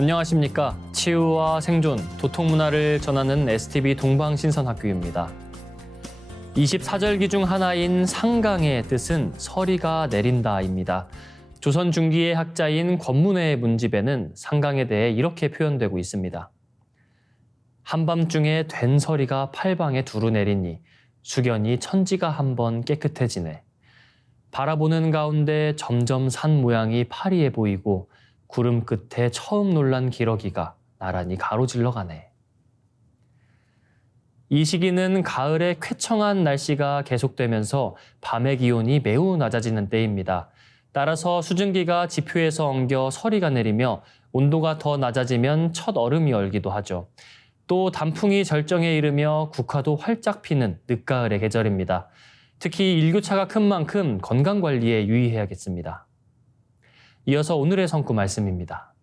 안녕하십니까. 치유와 생존, 도통문화를 전하는 STV 동방신선학교입니다. 24절기 중 하나인 상강의 뜻은 서리가 내린다입니다. 조선 중기의 학자인 권문회의 문집에는 상강에 대해 이렇게 표현되고 있습니다. 한밤중에 된 서리가 팔방에 두루 내리니 수견이 천지가 한번 깨끗해지네. 바라보는 가운데 점점 산 모양이 파리해 보이고 구름 끝에 처음 놀란 기러기가 나란히 가로질러 가네. 이 시기는 가을의 쾌청한 날씨가 계속되면서 밤의 기온이 매우 낮아지는 때입니다. 따라서 수증기가 지표에서 엉겨 서리가 내리며 온도가 더 낮아지면 첫 얼음이 얼기도 하죠. 또 단풍이 절정에 이르며 국화도 활짝 피는 늦가을의 계절입니다. 특히 일교차가 큰 만큼 건강관리에 유의해야겠습니다. 이어서 오늘의 성구 말씀입니다.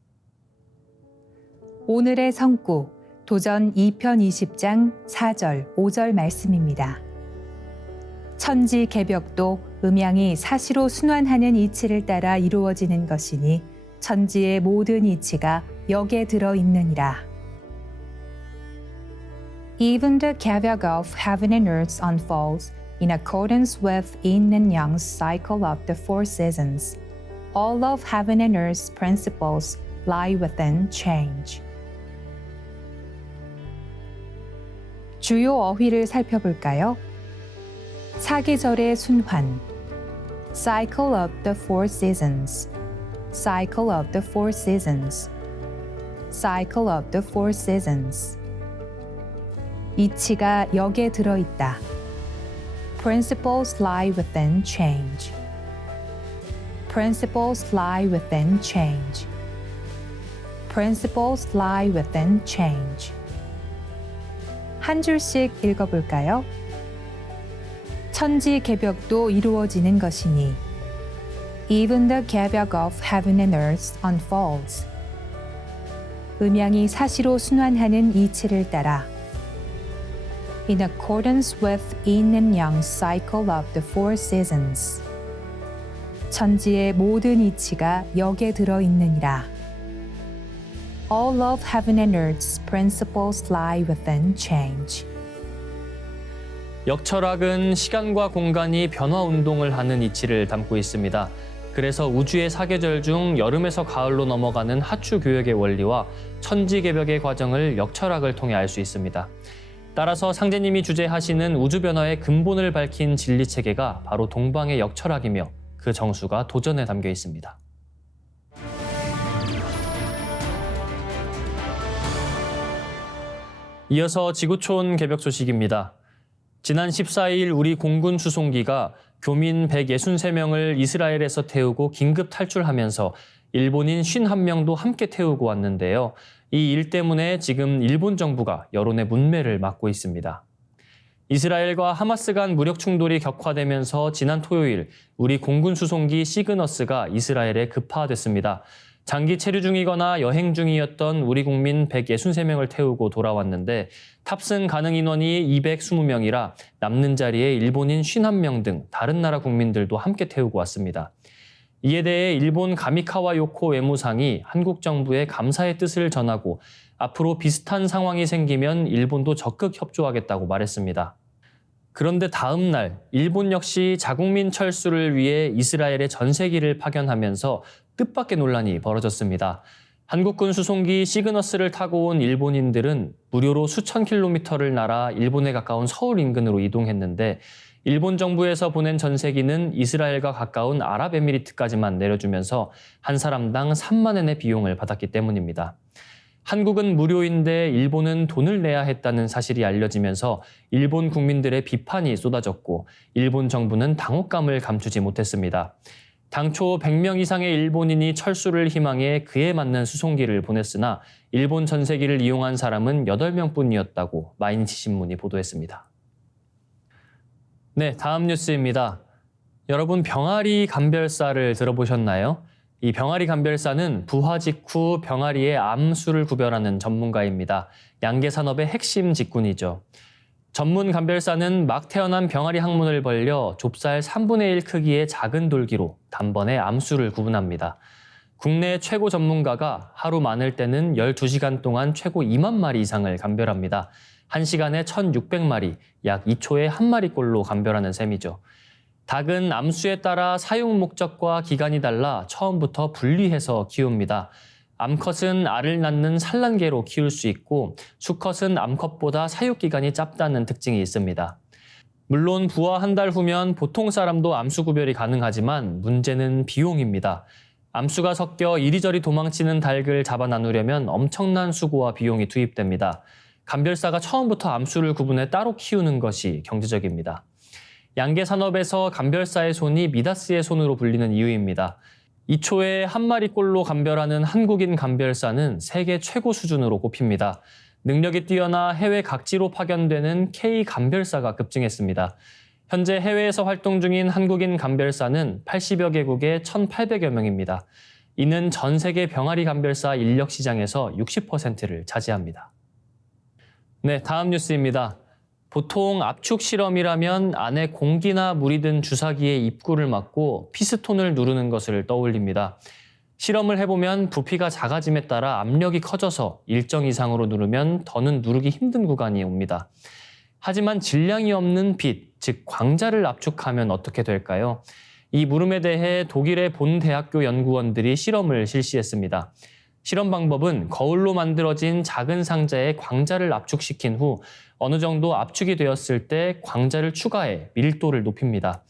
오늘의 성구, 도전 2편 20장 4절, 5절 말씀입니다. 천지개벽도 음양이 사시로 순환하는 이치를 따라 이루어지는 것이니 천지의 모든 이치가 역에 들어있느니라. Even the 개벽 of heaven and earth unfolds in accordance with yin and yang's cycle of the four seasons. All of heaven and earth's principles lie within change. 주요 어휘를 살펴볼까요? 사계절의 순환, cycle of the four seasons, cycle of the four seasons, cycle of the four seasons. 이치가 역에 들어있다. Principles lie within change. Principles lie within change. Principles lie within change. 한 줄씩 읽어볼까요? 천지개벽도 이루어지는 것이니 Even the 개벽 of heaven and earth unfolds. 음양이 사시로 순환하는 이치를 따라 In accordance with yin and yang's cycle of the four seasons. 천지의 모든 이치가 역에 들어있느니라. All of heaven and earth's principles lie within change. 역철학은 시간과 공간이 변화 운동을 하는 이치를 담고 있습니다. 그래서 우주의 사계절 중 여름에서 가을로 넘어가는 하추 교역의 원리와 천지개벽의 과정을 역철학을 통해 알 수 있습니다. 따라서 상제님이 주재하시는 우주 변화의 근본을 밝힌 진리체계가 바로 동방의 역철학이며 그 정수가 도전에 담겨 있습니다. 이어서 지구촌 개벽 소식입니다. 지난 14일 우리 공군 수송기가 교민 163명을 이스라엘에서 태우고 긴급 탈출하면서 일본인 51명도 함께 태우고 왔는데요. 이 일 때문에 지금 일본 정부가 여론의 문매를 맞고 있습니다. 이스라엘과 하마스 간 무력 충돌이 격화되면서 지난 토요일 우리 공군 수송기 시그너스가 이스라엘에 급파됐습니다. 장기 체류 중이거나 여행 중이었던 우리 국민 163명을 태우고 돌아왔는데 탑승 가능 인원이 220명이라 남는 자리에 일본인 51명 등 다른 나라 국민들도 함께 태우고 왔습니다. 이에 대해 일본 가미카와 요코 외무상이 한국 정부에 감사의 뜻을 전하고 앞으로 비슷한 상황이 생기면 일본도 적극 협조하겠다고 말했습니다. 그런데 다음 날 일본 역시 자국민 철수를 위해 이스라엘에 전세기를 파견하면서 뜻밖의 논란이 벌어졌습니다. 한국군 수송기 시그너스를 타고 온 일본인들은 무료로 수천 킬로미터를 날아 일본에 가까운 서울 인근으로 이동했는데 일본 정부에서 보낸 전세기는 이스라엘과 가까운 아랍에미리트까지만 내려주면서 한 사람당 3만 엔의 비용을 받았기 때문입니다. 한국은 무료인데 일본은 돈을 내야 했다는 사실이 알려지면서 일본 국민들의 비판이 쏟아졌고 일본 정부는 당혹감을 감추지 못했습니다. 당초 100명 이상의 일본인이 철수를 희망해 그에 맞는 수송기를 보냈으나 일본 전세기를 이용한 사람은 8명뿐이었다고 마이니치 신문이 보도했습니다. 네, 다음 뉴스입니다. 여러분 병아리 감별사를 들어보셨나요? 이 병아리 감별사는 부화 직후 병아리의 암수를 구별하는 전문가입니다. 양계 산업의 핵심 직군이죠. 전문 감별사는 막 태어난 병아리 항문을 벌려 좁쌀 3분의 1 크기의 작은 돌기로 단번에 암수를 구분합니다. 국내 최고 전문가가 하루 많을 때는 12시간 동안 최고 2만 마리 이상을 감별합니다. 1시간에 1,600마리, 약 2초에 1마리꼴로 감별하는 셈이죠. 닭은 암수에 따라 사용 목적과 기간이 달라 처음부터 분리해서 키웁니다. 암컷은 알을 낳는 산란계로 키울 수 있고 수컷은 암컷보다 사육기간이 짧다는 특징이 있습니다. 물론 부화 한 달 후면 보통 사람도 암수 구별이 가능하지만 문제는 비용입니다. 암수가 섞여 이리저리 도망치는 닭을 잡아 나누려면 엄청난 수고와 비용이 투입됩니다. 감별사가 처음부터 암수를 구분해 따로 키우는 것이 경제적입니다. 양계 산업에서 감별사의 손이 미다스의 손으로 불리는 이유입니다. 2초에 1마리꼴로 감별하는 한국인 감별사는 세계 최고 수준으로 꼽힙니다. 능력이 뛰어나 해외 각지로 파견되는 K 감별사가 급증했습니다. 현재 해외에서 활동 중인 한국인 감별사는 80여 개국에 1,800여 명입니다. 이는 전 세계 병아리 감별사 인력 시장에서 60%를 차지합니다. 네, 다음 뉴스입니다. 보통 압축 실험이라면 안에 공기나 물이 든 주사기의 입구를 막고 피스톤을 누르는 것을 떠올립니다. 실험을 해보면 부피가 작아짐에 따라 압력이 커져서 일정 이상으로 누르면 더는 누르기 힘든 구간이 옵니다. 하지만 질량이 없는 빛, 즉 광자를 압축하면 어떻게 될까요? 이 물음에 대해 독일의 본 대학교 연구원들이 실험을 실시했습니다. 실험 방법은 거울로 만들어진 작은 상자에 광자를 압축시킨 후 어느 정도 압축이 되었을 때 광자를 추가해 밀도를 높입니다.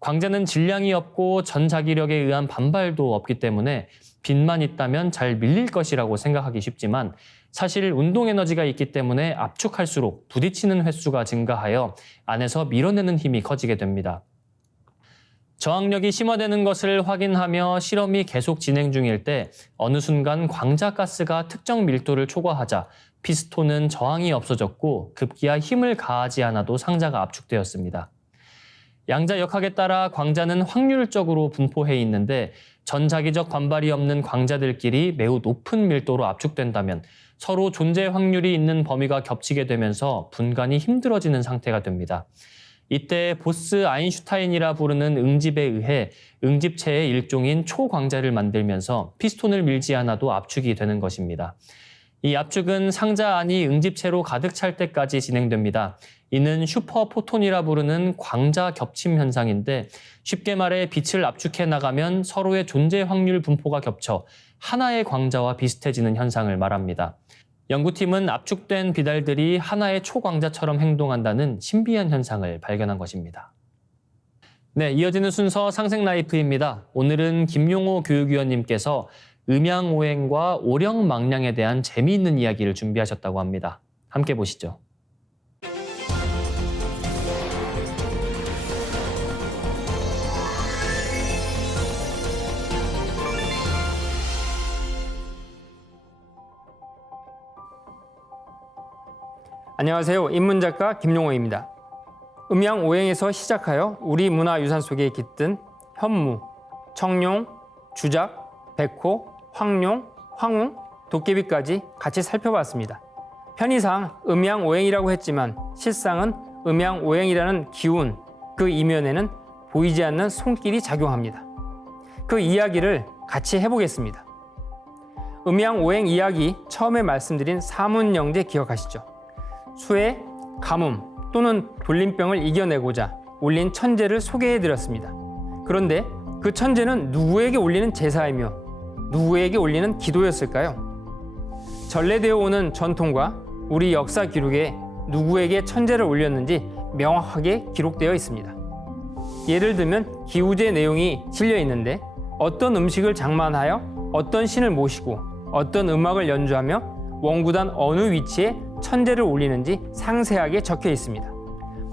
광자는 질량이 없고 전자기력에 의한 반발도 없기 때문에 빛만 있다면 잘 밀릴 것이라고 생각하기 쉽지만 사실 운동 에너지가 있기 때문에 압축할수록 부딪히는 횟수가 증가하여 안에서 밀어내는 힘이 커지게 됩니다. 저항력이 심화되는 것을 확인하며 실험이 계속 진행 중일 때 어느 순간 광자가스가 특정 밀도를 초과하자 피스톤은 저항이 없어졌고 급기야 힘을 가하지 않아도 상자가 압축되었습니다. 양자 역학에 따라 광자는 확률적으로 분포해 있는데 전자기적 반발이 없는 광자들끼리 매우 높은 밀도로 압축된다면 서로 존재 확률이 있는 범위가 겹치게 되면서 분간이 힘들어지는 상태가 됩니다. 이때 보스 아인슈타인이라 부르는 응집에 의해 응집체의 일종인 초광자를 만들면서 피스톤을 밀지 않아도 압축이 되는 것입니다. 이 압축은 상자 안이 응집체로 가득 찰 때까지 진행됩니다. 이는 슈퍼포톤이라 부르는 광자 겹침 현상인데 쉽게 말해 빛을 압축해 나가면 서로의 존재 확률 분포가 겹쳐 하나의 광자와 비슷해지는 현상을 말합니다. 연구팀은 압축된 비달들이 하나의 초광자처럼 행동한다는 신비한 현상을 발견한 것입니다. 네, 이어지는 순서 상생라이프입니다. 오늘은 김용호 교육위원님께서 음양오행과 오령망량에 대한 재미있는 이야기를 준비하셨다고 합니다. 함께 보시죠. 안녕하세요. 인문작가 김용호입니다. 음양오행에서 시작하여 우리 문화유산 속에 깃든 현무, 청룡, 주작, 백호, 황룡, 황웅, 도깨비까지 같이 살펴봤습니다. 편의상 음양오행이라고 했지만 실상은 음양오행이라는 기운, 그 이면에는 보이지 않는 손길이 작용합니다. 그 이야기를 같이 해보겠습니다. 음양오행 이야기 처음에 말씀드린 사문영제 기억하시죠? 수의 가뭄 또는 돌림병을 이겨내고자 올린 천제를 소개해드렸습니다. 그런데 그 천제는 누구에게 올리는 제사이며 누구에게 올리는 기도였을까요? 전래되어 오는 전통과 우리 역사 기록에 누구에게 천제를 올렸는지 명확하게 기록되어 있습니다. 예를 들면 기우제 내용이 실려 있는데 어떤 음식을 장만하여 어떤 신을 모시고 어떤 음악을 연주하며 원구단 어느 위치에 천제를 올리는지 상세하게 적혀 있습니다.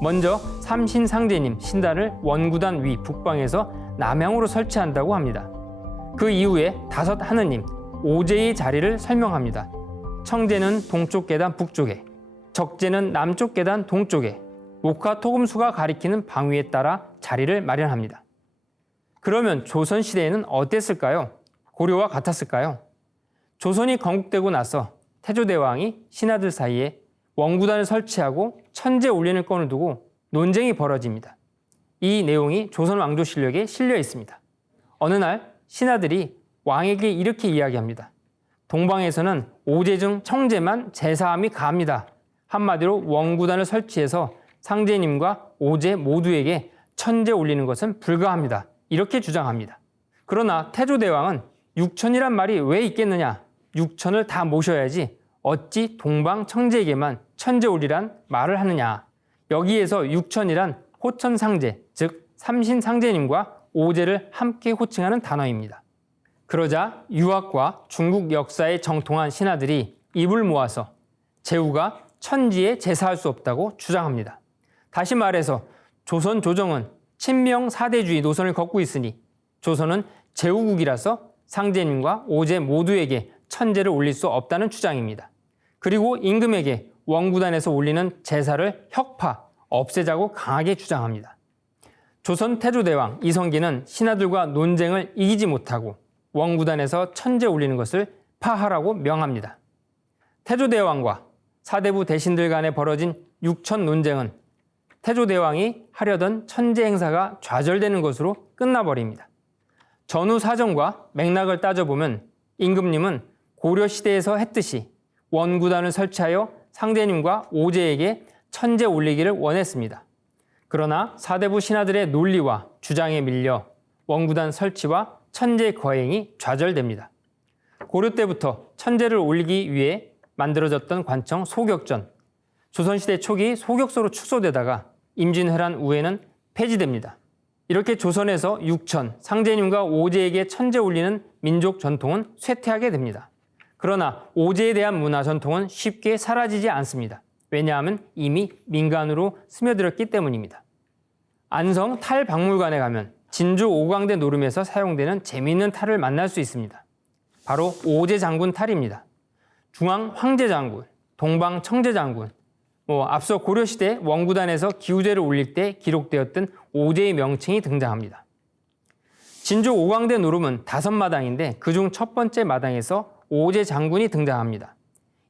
먼저 삼신상제님 신단을 원구단 위 북방에서 남향으로 설치한다고 합니다. 그 이후에 다섯 하느님, 오제의 자리를 설명합니다. 청제는 동쪽 계단 북쪽에, 적제는 남쪽 계단 동쪽에, 목화 토금수가 가리키는 방위에 따라 자리를 마련합니다. 그러면 조선시대에는 어땠을까요? 고려와 같았을까요? 조선이 건국되고 나서 태조대왕이 신하들 사이에 원구단을 설치하고 천제 올리는 건을 두고 논쟁이 벌어집니다. 이 내용이 조선왕조실록에 실려 있습니다. 어느 날 신하들이 왕에게 이렇게 이야기합니다. 동방에서는 오제 중 청제만 제사함이 가합니다. 한마디로 원구단을 설치해서 상제님과 오제 모두에게 천제 올리는 것은 불가합니다. 이렇게 주장합니다. 그러나 태조대왕은 육천이란 말이 왜 있겠느냐? 육천을 다 모셔야지 어찌 동방 청제에게만 천제 올리란 말을 하느냐? 여기에서 육천이란 호천상제, 즉 삼신상제님과 오제를 함께 호칭하는 단어입니다. 그러자 유학과 중국 역사에 정통한 신하들이 입을 모아서 제후가 천지에 제사할 수 없다고 주장합니다. 다시 말해서 조선 조정은 친명 사대주의 노선을 걷고 있으니 조선은 제후국이라서 상제님과 오제 모두에게 천제를 올릴 수 없다는 주장입니다. 그리고 임금에게 원구단에서 올리는 제사를 혁파, 없애자고 강하게 주장합니다. 조선 태조대왕 이성계는 신하들과 논쟁을 이기지 못하고 원구단에서 천제 올리는 것을 파하라고 명합니다. 태조대왕과 사대부 대신들 간에 벌어진 육천 논쟁은 태조대왕이 하려던 천제 행사가 좌절되는 것으로 끝나버립니다. 전후 사정과 맥락을 따져보면 임금님은 고려시대에서 했듯이 원구단을 설치하여 상제님과 오제에게 천제 올리기를 원했습니다. 그러나 사대부 신하들의 논리와 주장에 밀려 원구단 설치와 천제 거행이 좌절됩니다. 고려 때부터 천제를 올리기 위해 만들어졌던 관청 소격전, 조선시대 초기 소격소로 축소되다가 임진왜란 후에는 폐지됩니다. 이렇게 조선에서 육천, 상제님과 오제에게 천제 올리는 민족 전통은 쇠퇴하게 됩니다. 그러나 오제에 대한 문화 전통은 쉽게 사라지지 않습니다. 왜냐하면 이미 민간으로 스며들었기 때문입니다. 안성 탈박물관에 가면 진주 오광대 노름에서 사용되는 재미있는 탈을 만날 수 있습니다. 바로 오제 장군 탈입니다. 중앙 황제 장군, 동방 청제 장군, 앞서 고려시대 원구단에서 기우제를 올릴 때 기록되었던 오제의 명칭이 등장합니다. 진주 오광대 노름은 5마당인데 그중 첫 번째 마당에서 오제 장군이 등장합니다.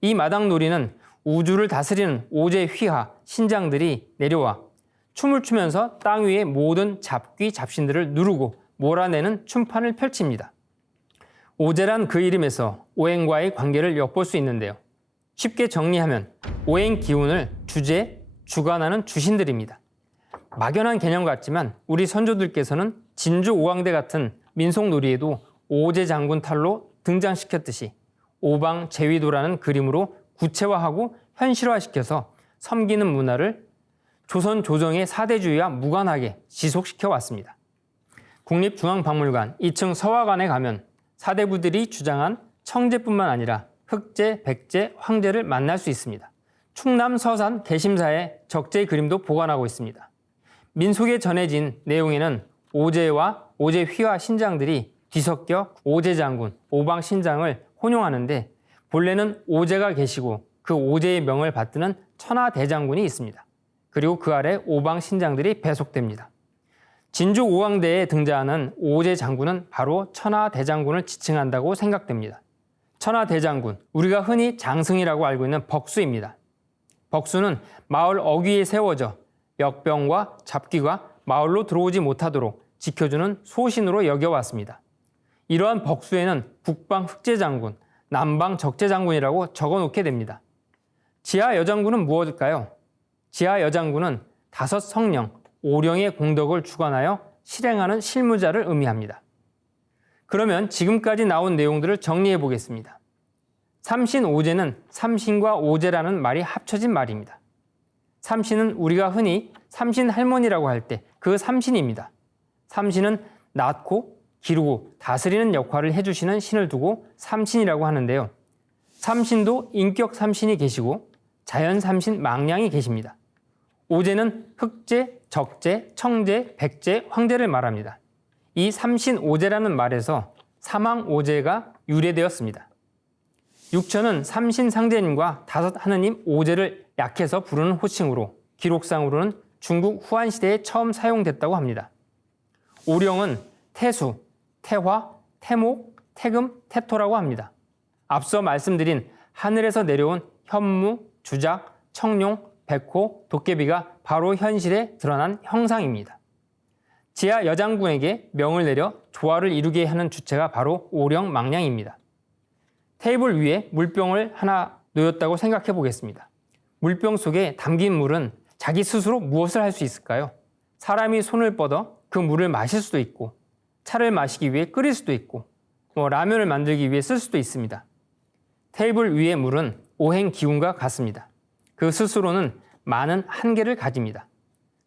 이 마당 놀이는 우주를 다스리는 오제 휘하, 신장들이 내려와 춤을 추면서 땅 위의 모든 잡귀, 잡신들을 누르고 몰아내는 춤판을 펼칩니다. 오제란 그 이름에서 오행과의 관계를 엿볼 수 있는데요. 쉽게 정리하면 오행 기운을 주재, 주관하는 주신들입니다. 막연한 개념 같지만 우리 선조들께서는 진주 오광대 같은 민속놀이에도 오제 장군 탈로 등장시켰듯이 오방 제위도라는 그림으로 구체화하고 현실화시켜서 섬기는 문화를 조선 조정의 사대주의와 무관하게 지속시켜 왔습니다. 국립중앙박물관 2층 서화관에 가면 사대부들이 주장한 청제뿐만 아니라 흑제, 백제, 황제를 만날 수 있습니다. 충남 서산 개심사에 적제 그림도 보관하고 있습니다. 민속에 전해진 내용에는 오제와 오제 휘하 신장들이 뒤섞여 오제 장군, 오방 신장을 혼용하는데 본래는 오제가 계시고 그 오제의 명을 받드는 천하 대장군이 있습니다. 그리고 그 아래 오방 신장들이 배속됩니다. 진주 오광대에 등장하는 오제 장군은 바로 천하 대장군을 지칭한다고 생각됩니다. 천하 대장군, 우리가 흔히 장승이라고 알고 있는 벅수입니다. 벅수는 마을 어귀에 세워져 역병과 잡귀가 마을로 들어오지 못하도록 지켜주는 소신으로 여겨왔습니다. 이러한 벅수에는 북방 흑제장군, 남방 적제장군이라고 적어놓게 됩니다. 지하 여장군은 무엇일까요? 지하 여장군은 5 성령, 5령의 공덕을 주관하여 실행하는 실무자를 의미합니다. 그러면 지금까지 나온 내용들을 정리해 보겠습니다. 삼신오제는 삼신과 오제라는 말이 합쳐진 말입니다. 삼신은 우리가 흔히 삼신할머니라고 할 때 그 삼신입니다. 삼신은 낳고 기르고 다스리는 역할을 해주시는 신을 두고 삼신이라고 하는데요. 삼신도 인격 삼신이 계시고 자연 삼신 망량이 계십니다. 오제는 흑제, 적제, 청제, 백제, 황제를 말합니다. 이 삼신오제라는 말에서 사망오제가 유래되었습니다. 육천은 삼신상제님과 5 하느님 오제를 약해서 부르는 호칭으로 기록상으로는 중국 후한시대에 처음 사용됐다고 합니다. 오령은 태수, 태화, 태목, 태금, 태토라고 합니다. 앞서 말씀드린 하늘에서 내려온 현무, 주작, 청룡, 백호, 도깨비가 바로 현실에 드러난 형상입니다. 지하 여장군에게 명을 내려 조화를 이루게 하는 주체가 바로 오령망량입니다. 테이블 위에 물병을 하나 놓였다고 생각해 보겠습니다. 물병 속에 담긴 물은 자기 스스로 무엇을 할 수 있을까요? 사람이 손을 뻗어 그 물을 마실 수도 있고, 차를 마시기 위해 끓일 수도 있고, 라면을 만들기 위해 쓸 수도 있습니다. 테이블 위의 물은 오행 기운과 같습니다. 그 스스로는 많은 한계를 가집니다.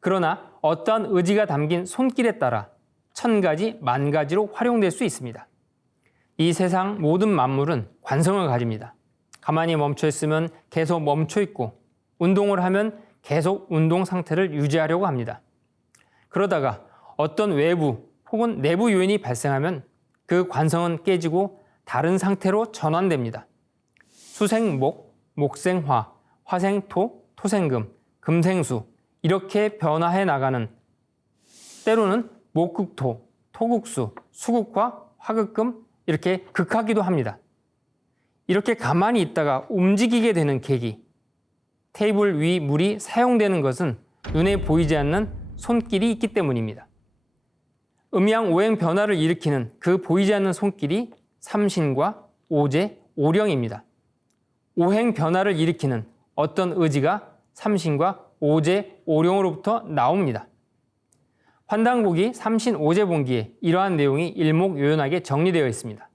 그러나 어떠한 의지가 담긴 손길에 따라 1000가지, 10,000가지로 활용될 수 있습니다. 이 세상 모든 만물은 관성을 가집니다. 가만히 멈춰 있으면 계속 멈춰 있고, 운동을 하면 계속 운동 상태를 유지하려고 합니다. 그러다가 어떤 외부 혹은 내부 요인이 발생하면 그 관성은 깨지고 다른 상태로 전환됩니다. 수생목, 목생화, 화생토, 토생금, 금생수 이렇게 변화해 나가는, 때로는 목극토, 토극수, 수극화, 화극금 이렇게 극하기도 합니다. 이렇게 가만히 있다가 움직이게 되는 계기, 테이블 위 물이 사용되는 것은 눈에 보이지 않는 손길이 있기 때문입니다. 음양 오행 변화를 일으키는 그 보이지 않는 손길이 삼신과 오제, 오령입니다. 오행 변화를 일으키는 어떤 의지가 삼신과 오제, 오령으로부터 나옵니다. 환단곡이 삼신 오제본기에 이러한 내용이 일목요연하게 정리되어 있습니다.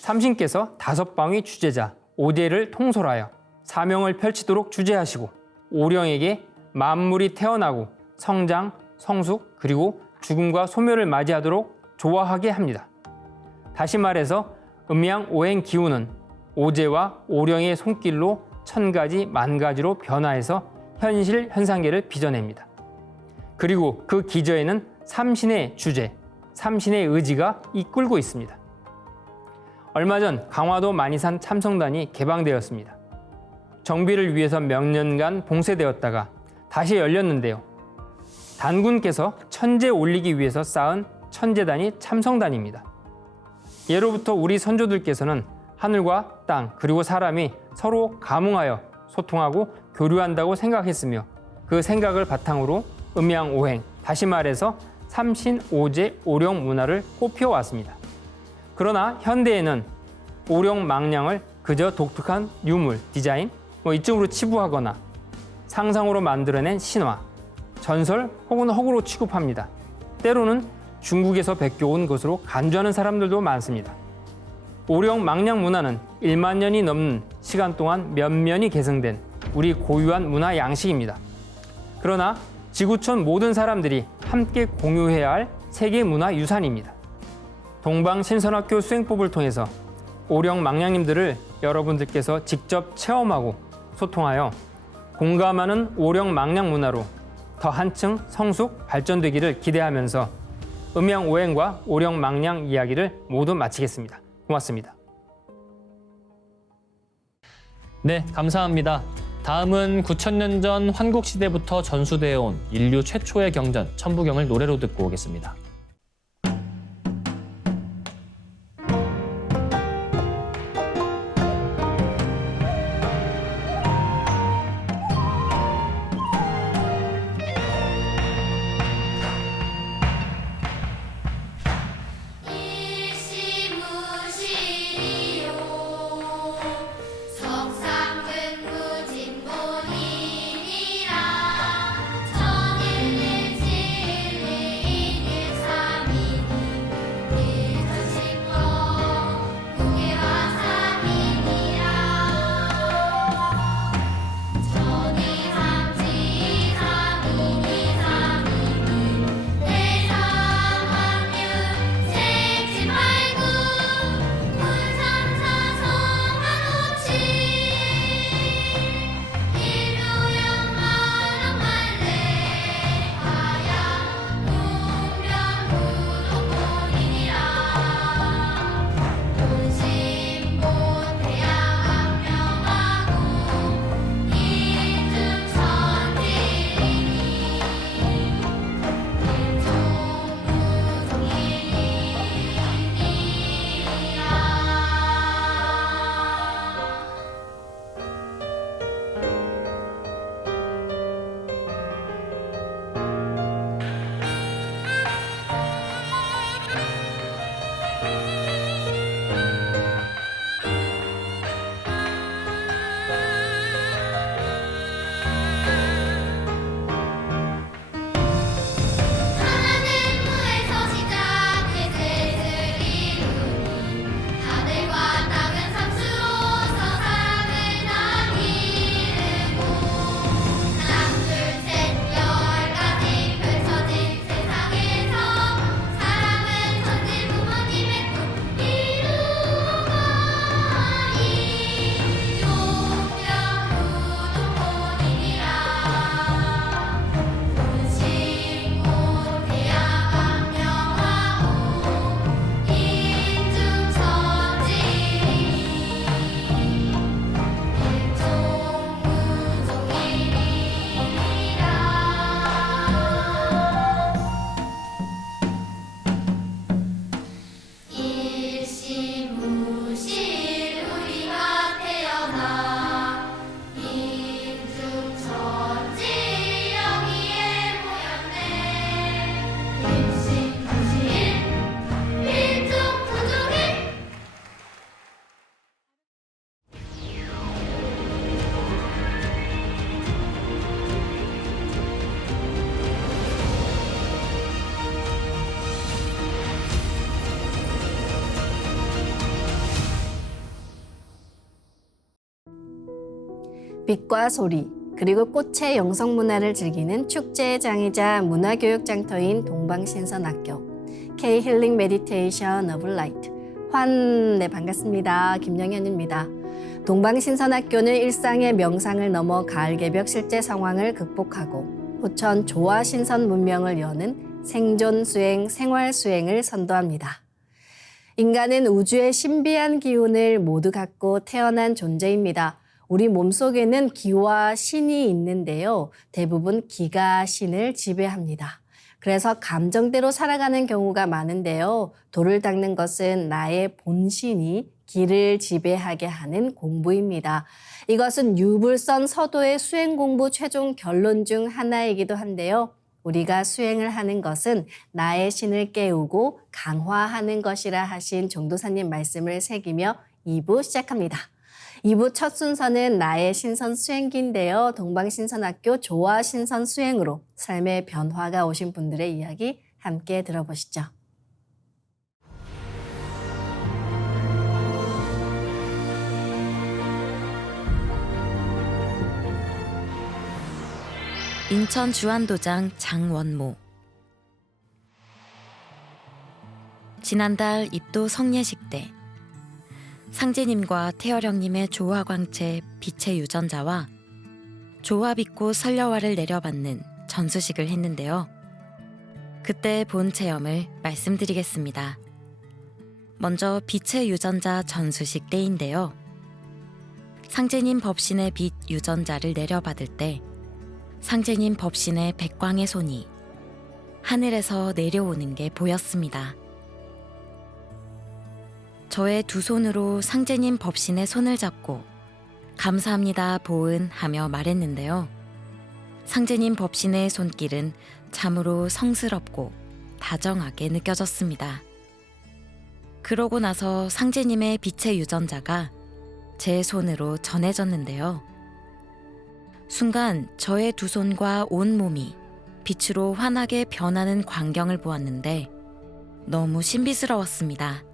삼신께서 5방위 주제자 오제를 통솔하여 사명을 펼치도록 주재하시고, 오령에게 만물이 태어나고 성장, 성숙, 그리고 죽음과 소멸을 맞이하도록 조화하게 합니다. 다시 말해서 음양 오행 기운은 오제와 오령의 손길로 1000가지, 10,000가지로 변화해서 현실 현상계를 빚어냅니다. 그리고 그 기저에는 삼신의 주제, 삼신의 의지가 이끌고 있습니다. 얼마 전 강화도 만이산 참성단이 개방되었습니다. 정비를 위해서 몇 년간 봉쇄되었다가 다시 열렸는데요. 단군께서 천재 올리기 위해서 쌓은 천재단이 참성단입니다. 예로부터 우리 선조들께서는 하늘과 땅 그리고 사람이 서로 감응하여 소통하고 교류한다고 생각했으며, 그 생각을 바탕으로 음양오행, 다시 말해서 삼신, 오제, 오령 문화를 꼽혀왔습니다. 그러나 현대에는 오령 망량을 그저 독특한 유물, 디자인, 이쪽으로 치부하거나 상상으로 만들어낸 신화, 전설 혹은 허구로 취급합니다. 때로는 중국에서 베껴온 것으로 간주하는 사람들도 많습니다. 오령 망량 문화는 1만 년이 넘는 시간 동안 면면이 계승된 우리 고유한 문화 양식입니다. 그러나 지구촌 모든 사람들이 함께 공유해야 할 세계 문화 유산입니다. 동방신선학교 수행법을 통해서 오령 망량님들을 여러분들께서 직접 체험하고 소통하여 공감하는 오령 망량 문화로 더 한층 성숙 발전되기를 기대하면서 음양 오행과 오령 망량 이야기를 모두 마치겠습니다. 고맙습니다. 네, 감사합니다. 다음은 9,000년 전 환국시대부터 전수되어 온 인류 최초의 경전, 천부경을 노래로 듣고 오겠습니다. 석상근무진본이니라 천일일진리인일사 빛과 소리, 그리고 꽃의 영성 문화를 즐기는 축제의 장이자 문화교육장터인 동방신선학교 K-힐링 메디테이션 오브 라이트 네, 반갑습니다. 김영현입니다. 동방신선학교는 일상의 명상을 넘어 가을개벽 실제 상황을 극복하고 포천 조화신선 문명을 여는 생존 수행, 생활 수행을 선도합니다. 인간은 우주의 신비한 기운을 모두 갖고 태어난 존재입니다. 우리 몸속에는 기와 신이 있는데요. 대부분 기가 신을 지배합니다. 그래서 감정대로 살아가는 경우가 많은데요. 돌을 닦는 것은 나의 본신이 기를 지배하게 하는 공부입니다. 이것은 유불선 서도의 수행 공부 최종 결론 중 하나이기도 한데요. 우리가 수행을 하는 것은 나의 신을 깨우고 강화하는 것이라 하신 종도사님 말씀을 새기며 2부 시작합니다. 2부 첫 순서는 나의 신선 수행기인데요. 동방신선학교 조화 신선 수행으로 삶의 변화가 오신 분들의 이야기 함께 들어보시죠. 인천 주안도장 장원모. 지난달 입도 성례식 때 상제님과 태열형님의 조화광채 빛의 유전자와 조화빛꽃 설려화를 내려받는 전수식을 했는데요. 그때 본 체험을 말씀드리겠습니다. 먼저 빛의 유전자 전수식 때인데요. 상제님 법신의 빛 유전자를 내려받을 때 상제님 법신의 백광의 손이 하늘에서 내려오는 게 보였습니다. 저의 두 손으로 상제님 법신의 손을 잡고 감사합니다 보은 하며 말했는데요. 상제님 법신의 손길은 참으로 성스럽고 다정하게 느껴졌습니다. 그러고 나서 상제님의 빛의 유전자가 제 손으로 전해졌는데요. 순간 저의 두 손과 온 몸이 빛으로 환하게 변하는 광경을 보았는데 너무 신비스러웠습니다.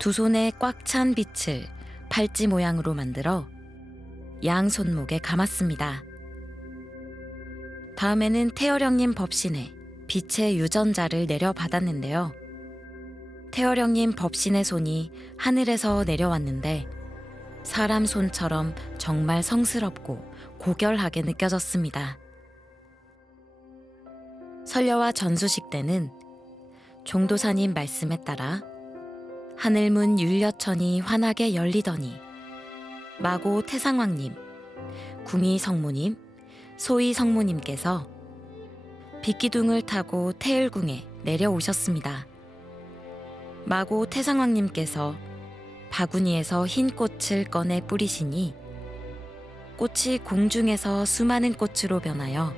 두 손에 꽉 찬 빛을 팔찌 모양으로 만들어 양 손목에 감았습니다. 다음에는 태열형님 법신에 빛의 유전자를 내려받았는데요. 태열형님 법신의 손이 하늘에서 내려왔는데 사람 손처럼 정말 성스럽고 고결하게 느껴졌습니다. 설려와 전수식 때는 종도사님 말씀에 따라 하늘문 율려천이 환하게 열리더니 마고 태상왕님, 궁이 성모님, 소희 성모님께서 빛기둥을 타고 태을궁에 내려오셨습니다. 마고 태상왕님께서 바구니에서 흰 꽃을 꺼내 뿌리시니 꽃이 공중에서 수많은 꽃으로 변하여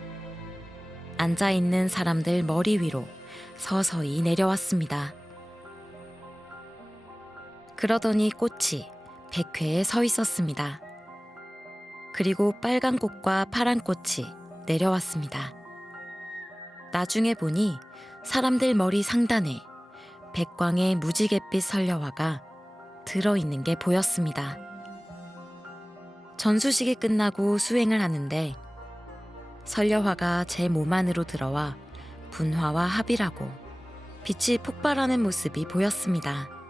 앉아있는 사람들 머리 위로 서서히 내려왔습니다. 그러더니 꽃이 100회에 서 있었습니다. 그리고 빨간 꽃과 파란 꽃이 내려왔습니다. 나중에 보니 사람들 머리 상단에 백광의 무지갯빛 설려화가 들어있는 게 보였습니다. 전수식이 끝나고 수행을 하는데 설려화가 제 몸 안으로 들어와 분화와 합일하고 빛이 폭발하는 모습이 보였습니다.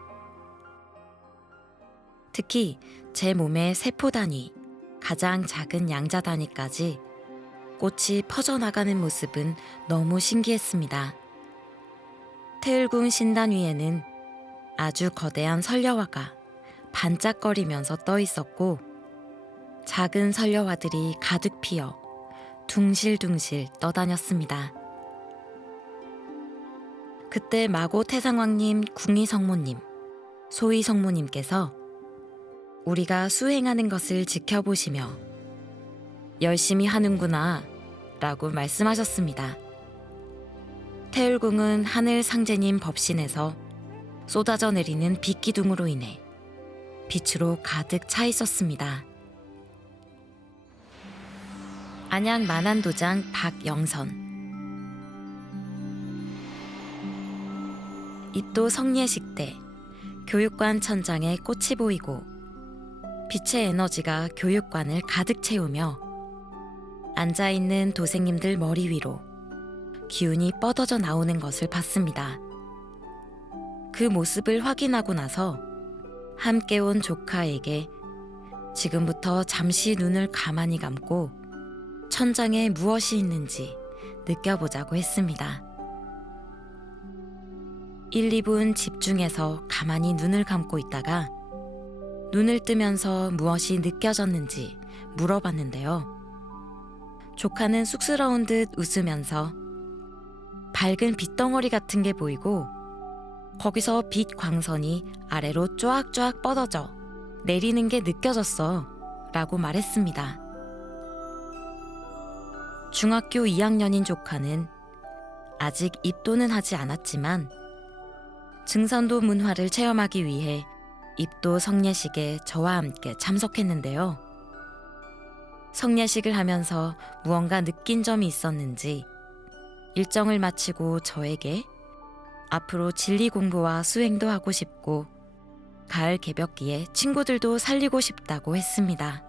특히 제 몸의 세포 단위, 가장 작은 양자 단위까지 꽃이 퍼져나가는 모습은 너무 신기했습니다. 태을궁 신단 위에는 아주 거대한 설려화가 반짝거리면서 떠 있었고 작은 설려화들이 가득 피어 둥실둥실 떠다녔습니다. 그때 마고 태상왕님, 궁이 성모님, 소희 성모님께서 우리가 수행하는 것을 지켜보시며 열심히 하는구나 라고 말씀하셨습니다. 태을궁은 하늘 상제님 법신에서 쏟아져 내리는 빛기둥으로 인해 빛으로 가득 차 있었습니다. 안양 만안도장 박영선. 입도 성례식 때 교육관 천장에 꽃이 보이고 빛의 에너지가 교육관을 가득 채우며 앉아있는 도생님들 머리 위로 기운이 뻗어져 나오는 것을 봤습니다. 그 모습을 확인하고 나서 함께 온 조카에게 지금부터 잠시 눈을 가만히 감고 천장에 무엇이 있는지 느껴보자고 했습니다. 1, 2분 집중해서 가만히 눈을 감고 있다가 눈을 뜨면서 무엇이 느껴졌는지 물어봤는데요. 조카는 쑥스러운 듯 웃으면서 밝은 빛덩어리 같은 게 보이고 거기서 빛 광선이 아래로 쫙쫙 뻗어져 내리는 게 느껴졌어 라고 말했습니다. 중학교 2학년인 조카는 아직 입도는 하지 않았지만 증산도 문화를 체험하기 위해 입도 성례식에 저와 함께 참석했는데요. 성례식을 하면서 무언가 느낀 점이 있었는지 일정을 마치고 저에게 앞으로 진리 공부와 수행도 하고 싶고 가을 개벽기에 친구들도 살리고 싶다고 했습니다.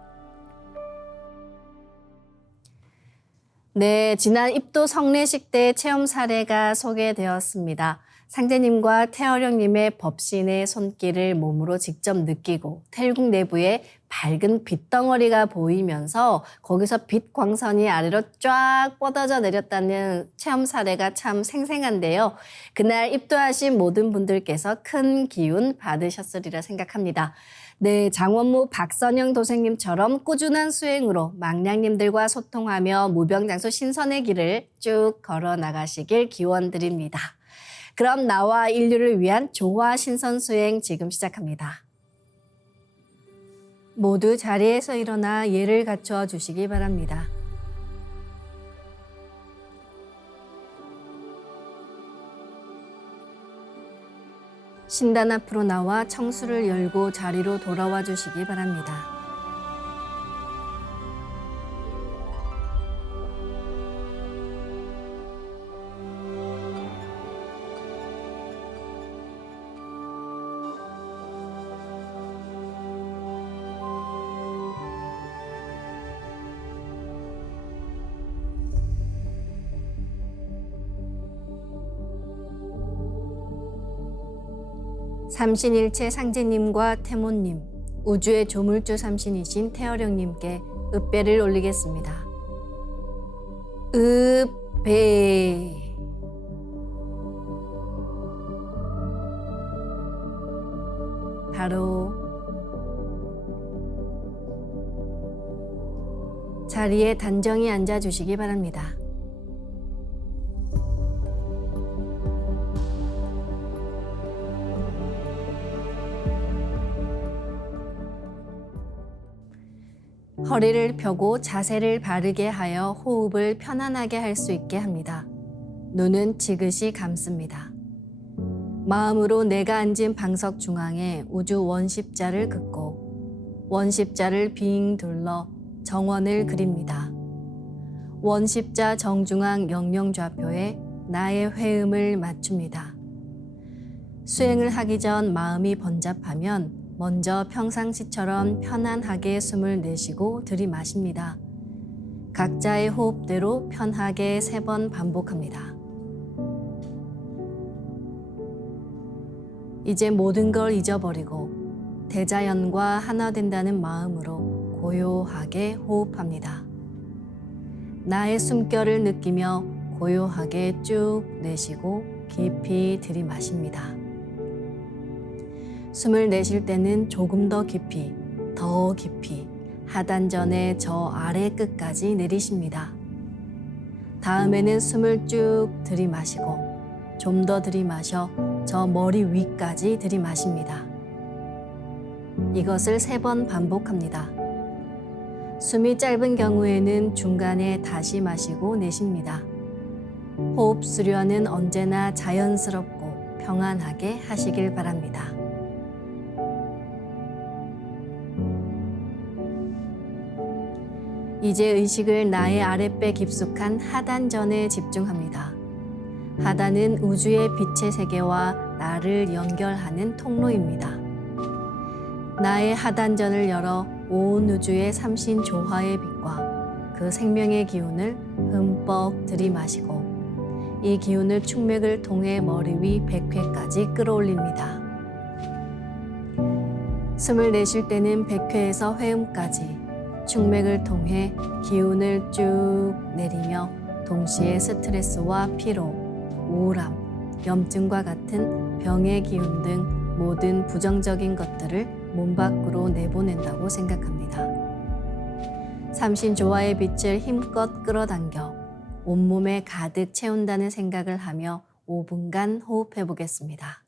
네, 지난 입도 성례식 때 체험 사례가 소개되었습니다. 상제님과 태어령님의 법신의 손길을 몸으로 직접 느끼고 태국 내부에 밝은 빛덩어리가 보이면서 거기서 빛 광선이 아래로 쫙 뻗어져 내렸다는 체험 사례가 참 생생한데요. 그날 입도하신 모든 분들께서 큰 기운 받으셨으리라 생각합니다. 네, 장원무 박선영 도생님처럼 꾸준한 수행으로 망량님들과 소통하며 무병장수 신선의 길을 쭉 걸어 나가시길 기원드립니다. 그럼 나와 인류를 위한 조화 신선 수행 지금 시작합니다. 모두 자리에서 일어나 예를 갖춰 주시기 바랍니다. 신단 앞으로 나와 청수를 열고 자리로 돌아와 주시기 바랍니다. 삼신일체 상제님과 태모님, 우주의 조물주 삼신이신 태어령님께 읍배를 올리겠습니다. 읍배. 바로 자리에 단정히 앉아주시기 바랍니다. 허리를 펴고 자세를 바르게 하여 호흡을 편안하게 할 수 있게 합니다. 눈은 지그시 감습니다. 마음으로 내가 앉은 방석 중앙에 우주 원십자를 긋고 원십자를 빙 둘러 정원을 그립니다. 원십자 정중앙 영영좌표에 나의 회음을 맞춥니다. 수행을 하기 전 마음이 번잡하면 먼저 평상시처럼 편안하게 숨을 내쉬고 들이마십니다. 각자의 호흡대로 편하게 3번 반복합니다. 이제 모든 걸 잊어버리고 대자연과 하나 된다는 마음으로 고요하게 호흡합니다. 나의 숨결을 느끼며 고요하게 쭉 내쉬고 깊이 들이마십니다. 숨을 내쉴 때는 조금 더 깊이 하단전의 저 아래 끝까지 내리십니다. 다음에는 숨을 쭉 들이마시고 좀 더 들이마셔 저 머리 위까지 들이마십니다. 이것을 3번 반복합니다. 숨이 짧은 경우에는 중간에 다시 마시고 내쉽니다. 호흡 수련은 언제나 자연스럽고 평안하게 하시길 바랍니다. 이제 의식을 나의 아랫배 깊숙한 하단전에 집중합니다. 하단은 우주의 빛의 세계와 나를 연결하는 통로입니다. 나의 하단전을 열어 온 우주의 삼신 조화의 빛과 그 생명의 기운을 흠뻑 들이마시고 이 기운을 충맥을 통해 머리 위 백회까지 끌어올립니다. 숨을 내쉴 때는 백회에서 회음까지 충맥을 통해 기운을 쭉 내리며 동시에 스트레스와 피로, 우울함, 염증과 같은 병의 기운 등 모든 부정적인 것들을 몸 밖으로 내보낸다고 생각합니다. 삼신조화의 빛을 힘껏 끌어당겨 온몸에 가득 채운다는 생각을 하며 5분간 호흡해 보겠습니다.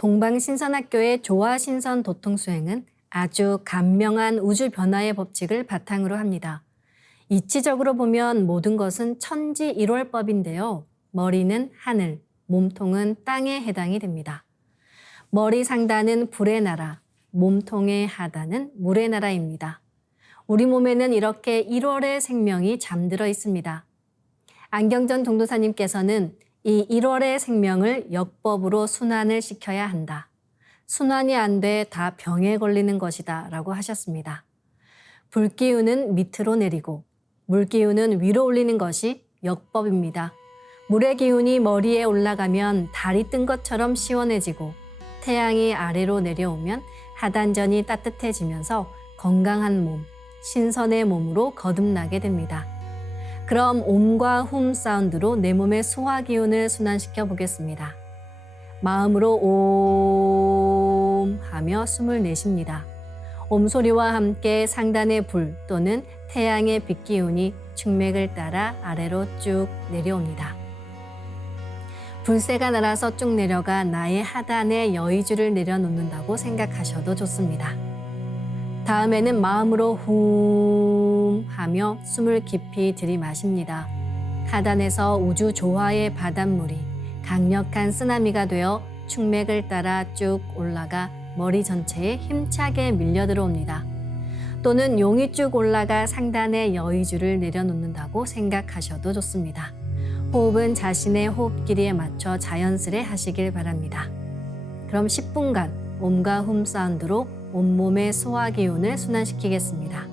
동방신선학교의 조화신선 도통수행은 아주 간명한 우주 변화의 법칙을 바탕으로 합니다. 이치적으로 보면 모든 것은 천지 일월법인데요. 머리는 하늘, 몸통은 땅에 해당이 됩니다. 머리 상단은 불의 나라, 몸통의 하단은 물의 나라입니다. 우리 몸에는 이렇게 1월의 생명이 잠들어 있습니다. 안경전 동도사님께서는 이 1월의 생명을 역법으로 순환을 시켜야 한다. 순환이 안 돼 다 병에 걸리는 것이다 라고 하셨습니다. 불기운은 밑으로 내리고 물기운은 위로 올리는 것이 역법입니다. 물의 기운이 머리에 올라가면 달이 뜬 것처럼 시원해지고 태양이 아래로 내려오면 하단전이 따뜻해지면서 건강한 몸, 신선의 몸으로 거듭나게 됩니다. 그럼 옴과 훔 사운드로 내 몸의 소화 기운을 순환시켜 보겠습니다. 마음으로 옴 하며 숨을 내쉽니다. 옴 소리와 함께 상단의 불 또는 태양의 빛 기운이 축맥을 따라 아래로 쭉 내려옵니다. 불새가 날아서 쭉 내려가 나의 하단에 여의주를 내려놓는다고 생각하셔도 좋습니다. 다음에는 마음으로 훔 하며 숨을 깊이 들이마십니다. 하단에서 우주 조화의 바닷물이 강력한 쓰나미가 되어 축맥을 따라 쭉 올라가 머리 전체에 힘차게 밀려 들어옵니다. 또는 용이 쭉 올라가 상단에 여의주를 내려놓는다고 생각하셔도 좋습니다. 호흡은 자신의 호흡 길이에 맞춰 자연스레 하시길 바랍니다. 그럼 10분간 옴과 훔 사운드로 온몸의 소화 기운을 순환시키겠습니다.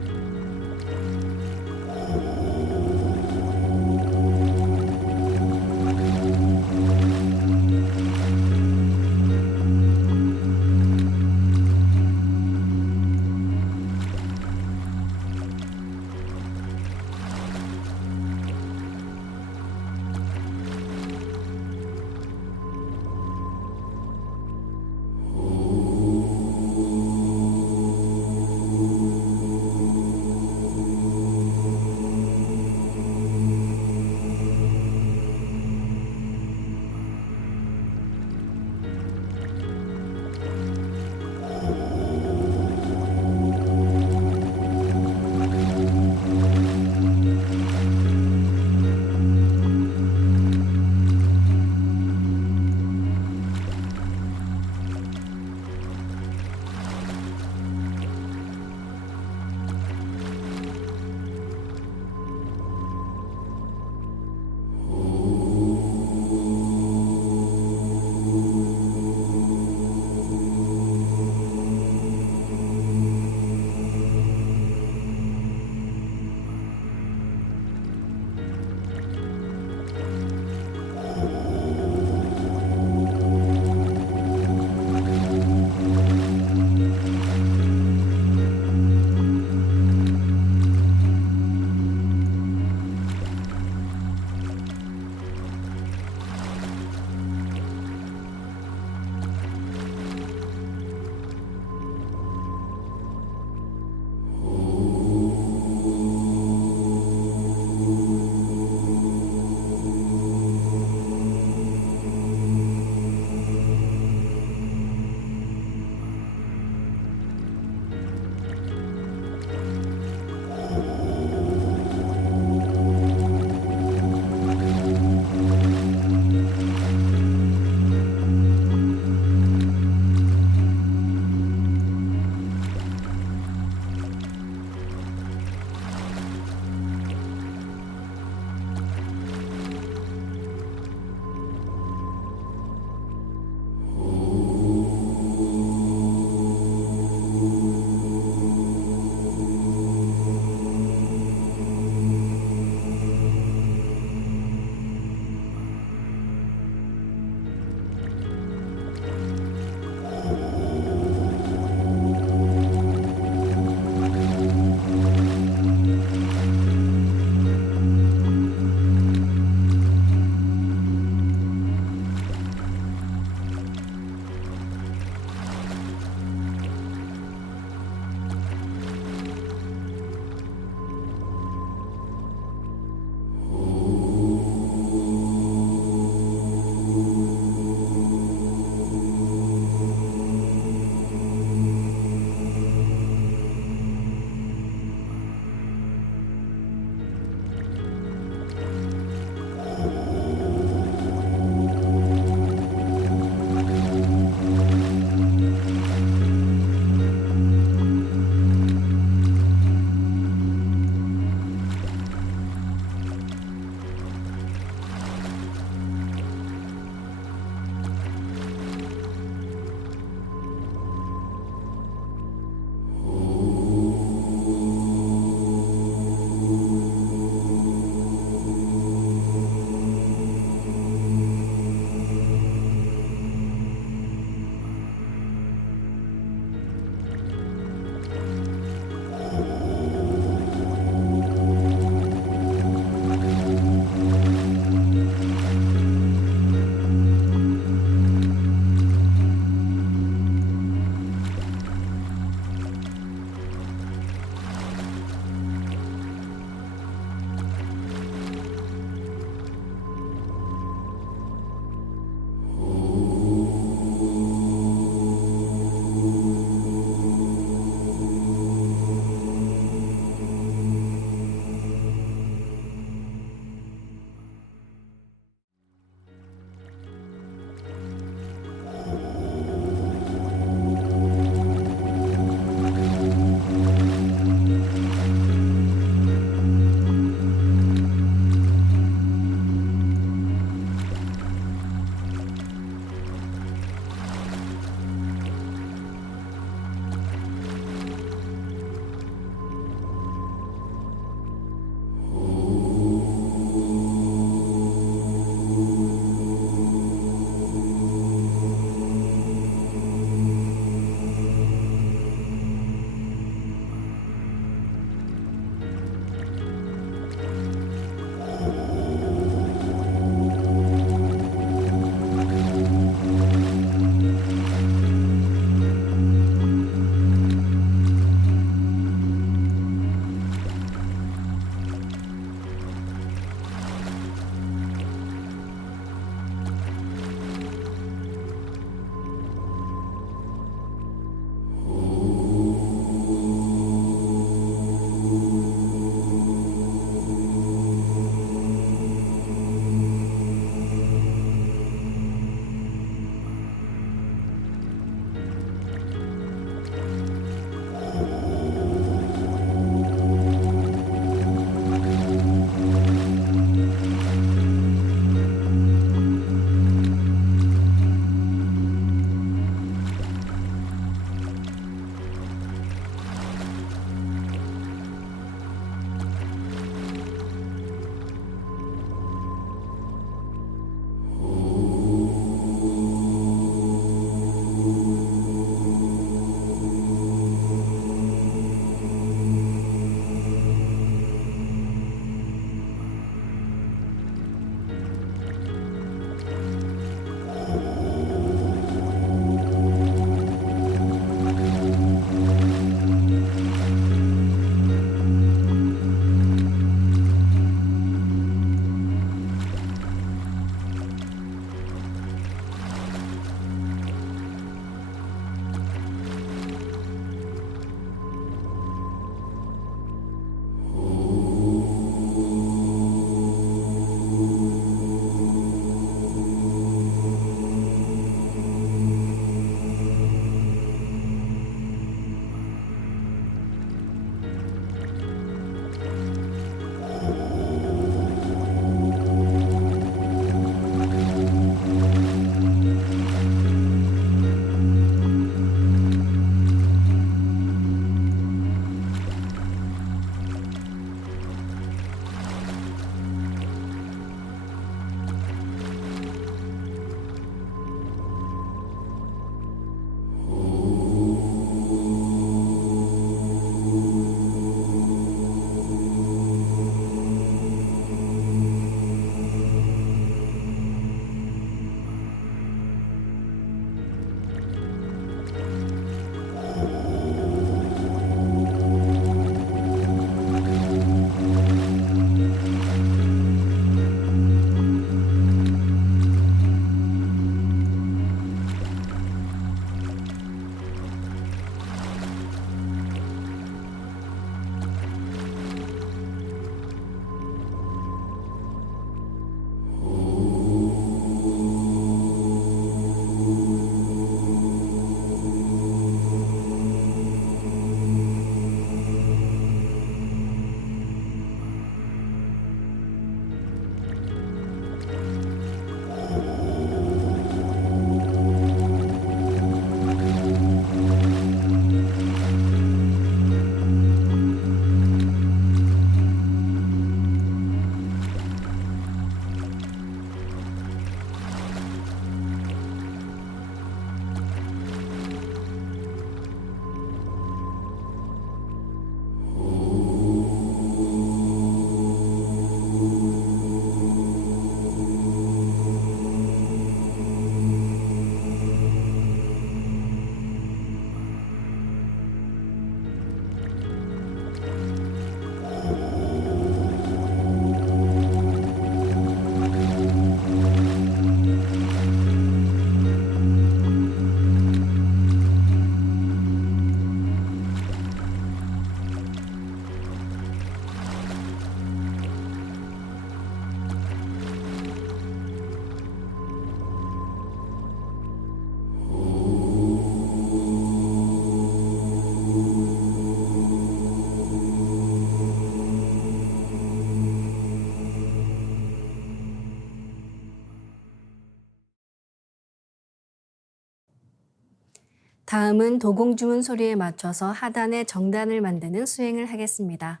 다음은 도공주문 소리에 맞춰서 하단의 정단을 만드는 수행을 하겠습니다.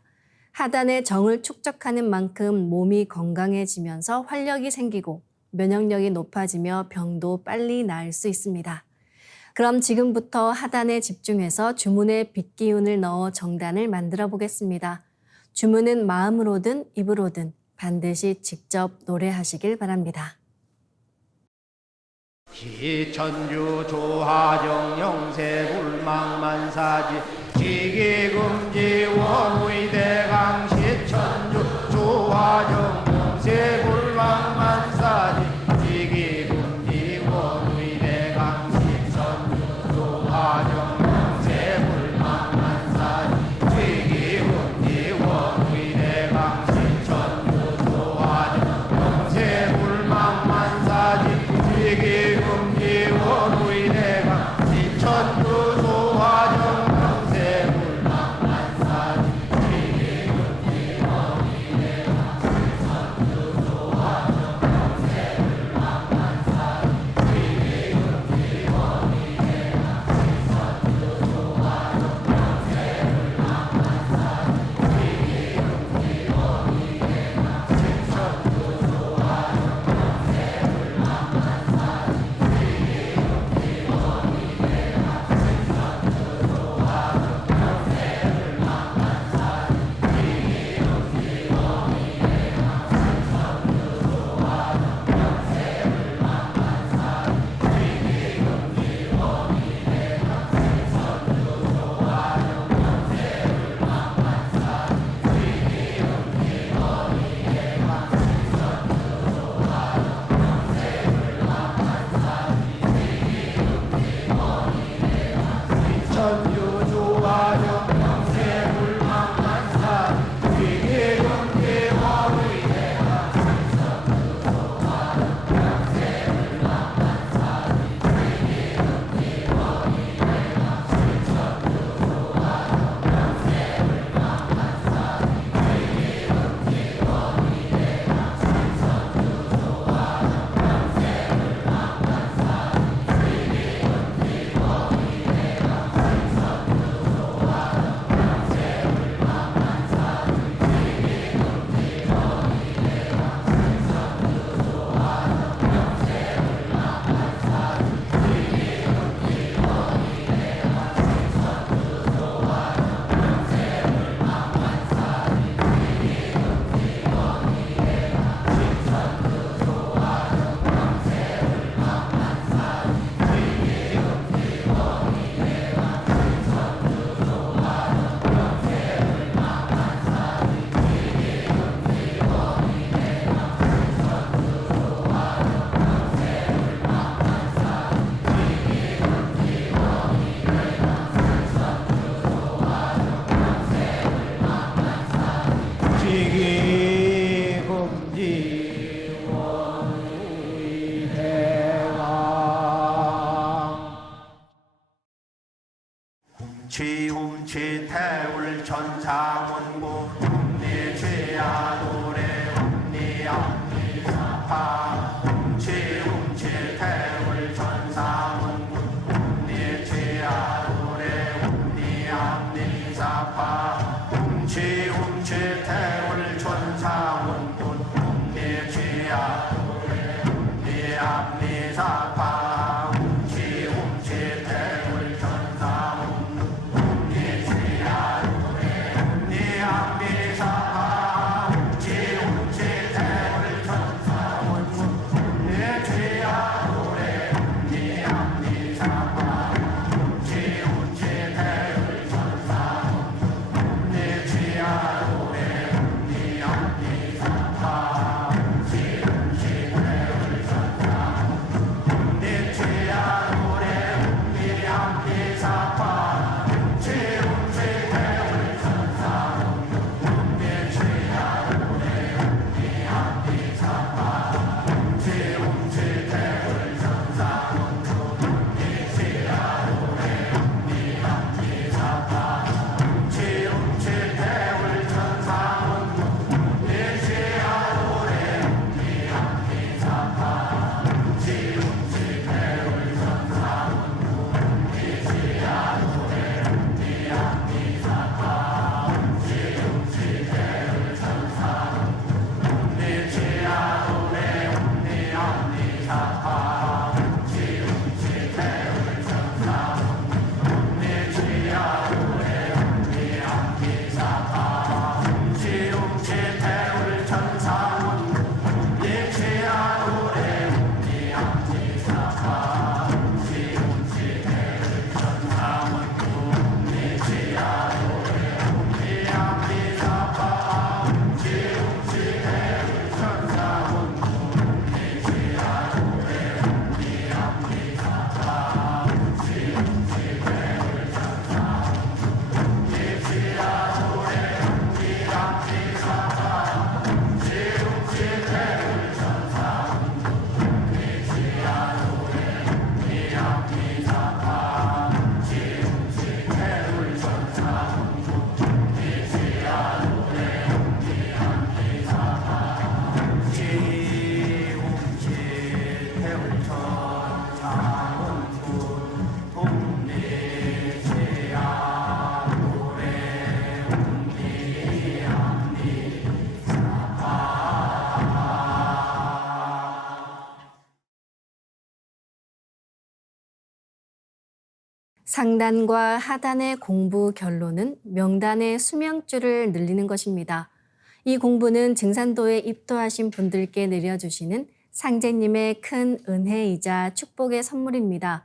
하단의 정을 축적하는 만큼 몸이 건강해지면서 활력이 생기고 면역력이 높아지며 병도 빨리 나을 수 있습니다. 그럼 지금부터 하단에 집중해서 주문에 빛기운을 넣어 정단을 만들어 보겠습니다. 주문은 마음으로든 입으로든 반드시 직접 노래하시길 바랍니다. 기천주 조하정 영세불망만사지 지기금지 원의대강 시천주 조하정 영세불망만사지 지기금지 원의대강 시천주 조하정 영세불망만사지 지기금지 원의대강 시천주 조하정 영세불망만사지 지기금지 원의대강 시천주 조하정 영세불망만사지 지기금지 원의대강 시천주 조하정 영세불망만사지 지기금지 원의대강 시천주 조하정 영세불망만사지 지기금지 원의대강 시천주 조하정 천주 조하정 영세불망만사지 지기금지 원의대강 시천주 조하정 영세불망만사지 지기금지 원의대강 시천주 조하정 영세불망만사지 지기금지 원의대강 시천주 조하정 영세불망만사지 지기금지 원의대강 지기금지 원의대강 훔치 태울 천상원고 훔니 죄야 노래 훔니 앞니 사파 훔치 태울 천상원고 훔니 죄야 노래 훔니 앞니 사파 훔치 태울 천상원고 훔니 죄야 노래 훔니 앞니 사파 훔치 태울 천상원고 훔니 죄야 노래 훔니 상단과 하단의 공부 결론은 명단의 수명줄을 늘리는 것입니다. 이 공부는 증산도에 입도하신 분들께 내려주시는 상제님의 큰 은혜이자 축복의 선물입니다.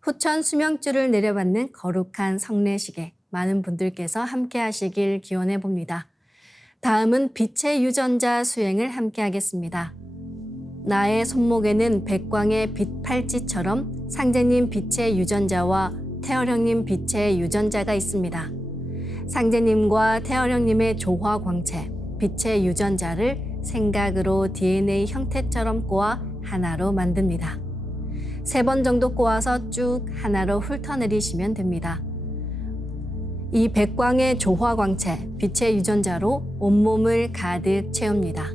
후천 수명줄을 내려받는 거룩한 성례식에 많은 분들께서 함께 하시길 기원해 봅니다. 다음은 빛의 유전자 수행을 함께 하겠습니다. 나의 손목에는 백광의 빛 팔찌처럼 상제님 빛의 유전자와 태어령님 빛의 유전자가 있습니다. 상제님과 태어령님의 조화 광채, 빛의 유전자를 생각으로 DNA 형태처럼 꼬아 하나로 만듭니다. 3번 정도 꼬아서 쭉 하나로 훑어내리시면 됩니다. 이 백광의 조화 광채, 빛의 유전자로 온몸을 가득 채웁니다.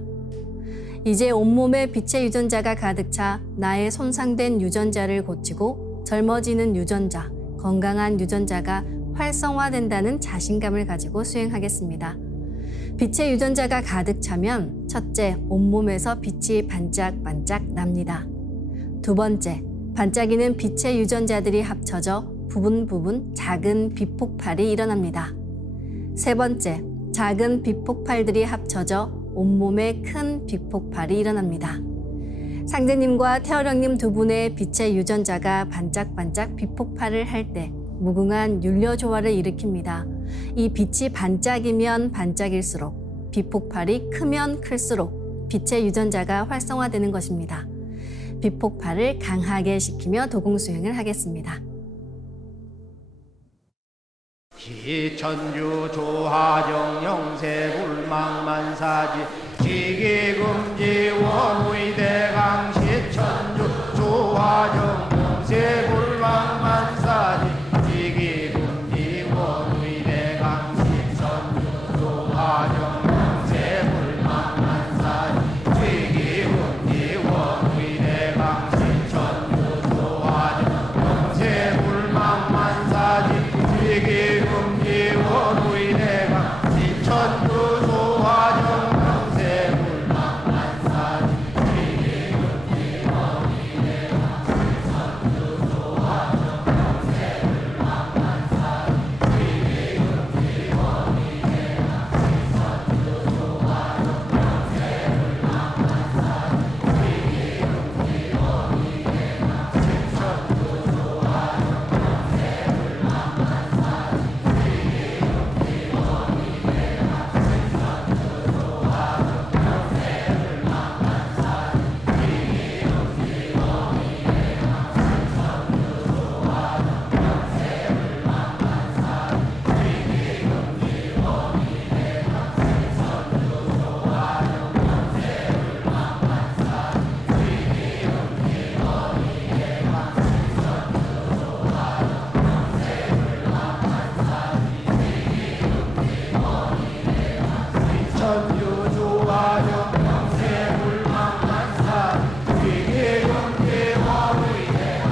이제 온몸에 빛의 유전자가 가득 차 나의 손상된 유전자를 고치고 젊어지는 유전자, 건강한 유전자가 활성화된다는 자신감을 가지고 수행하겠습니다. 빛의 유전자가 가득 차면 첫째, 온몸에서 빛이 반짝반짝 납니다. 두 번째, 반짝이는 빛의 유전자들이 합쳐져 부분 작은 빛폭발이 일어납니다. 세 번째, 작은 빛폭발들이 합쳐져 온몸에 큰 빛폭발이 일어납니다. 상제님과 태어령님 두 분의 빛의 유전자가 반짝반짝 빛폭발을 할 때 무궁한 율려조화를 일으킵니다. 이 빛이 반짝이면 반짝일수록 빛폭발이 크면 클수록 빛의 유전자가 활성화되는 것입니다. 빛폭발을 강하게 시키며 도공수행을 하겠습니다. 기천주 조하정 영세불망만사지 지기금지 원의대강 시천주 조하정 영세불망만사지 지기금지 원의대강 시천주 조하정 영세불망만사지 지기금지 원의대강 시천주 조하정 영세불망만사지 지기금지 원의대강 시천주 조하정 영세불망만사지 지기금지 원의대강 시천주 조하정 영세불망만사지 지기금지 원의대강 시천주 조하정 영세불망만사지 지기금지 원의대강 시천주 조하정 천주 조하정 영세불망만사지 지기금지 원의대강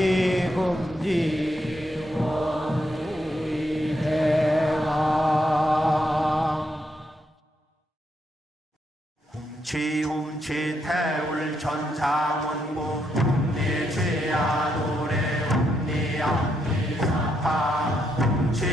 지기금지 원의대강 훔치 태울 천상원고 내 죄야 노래 내 앞니사파 훔치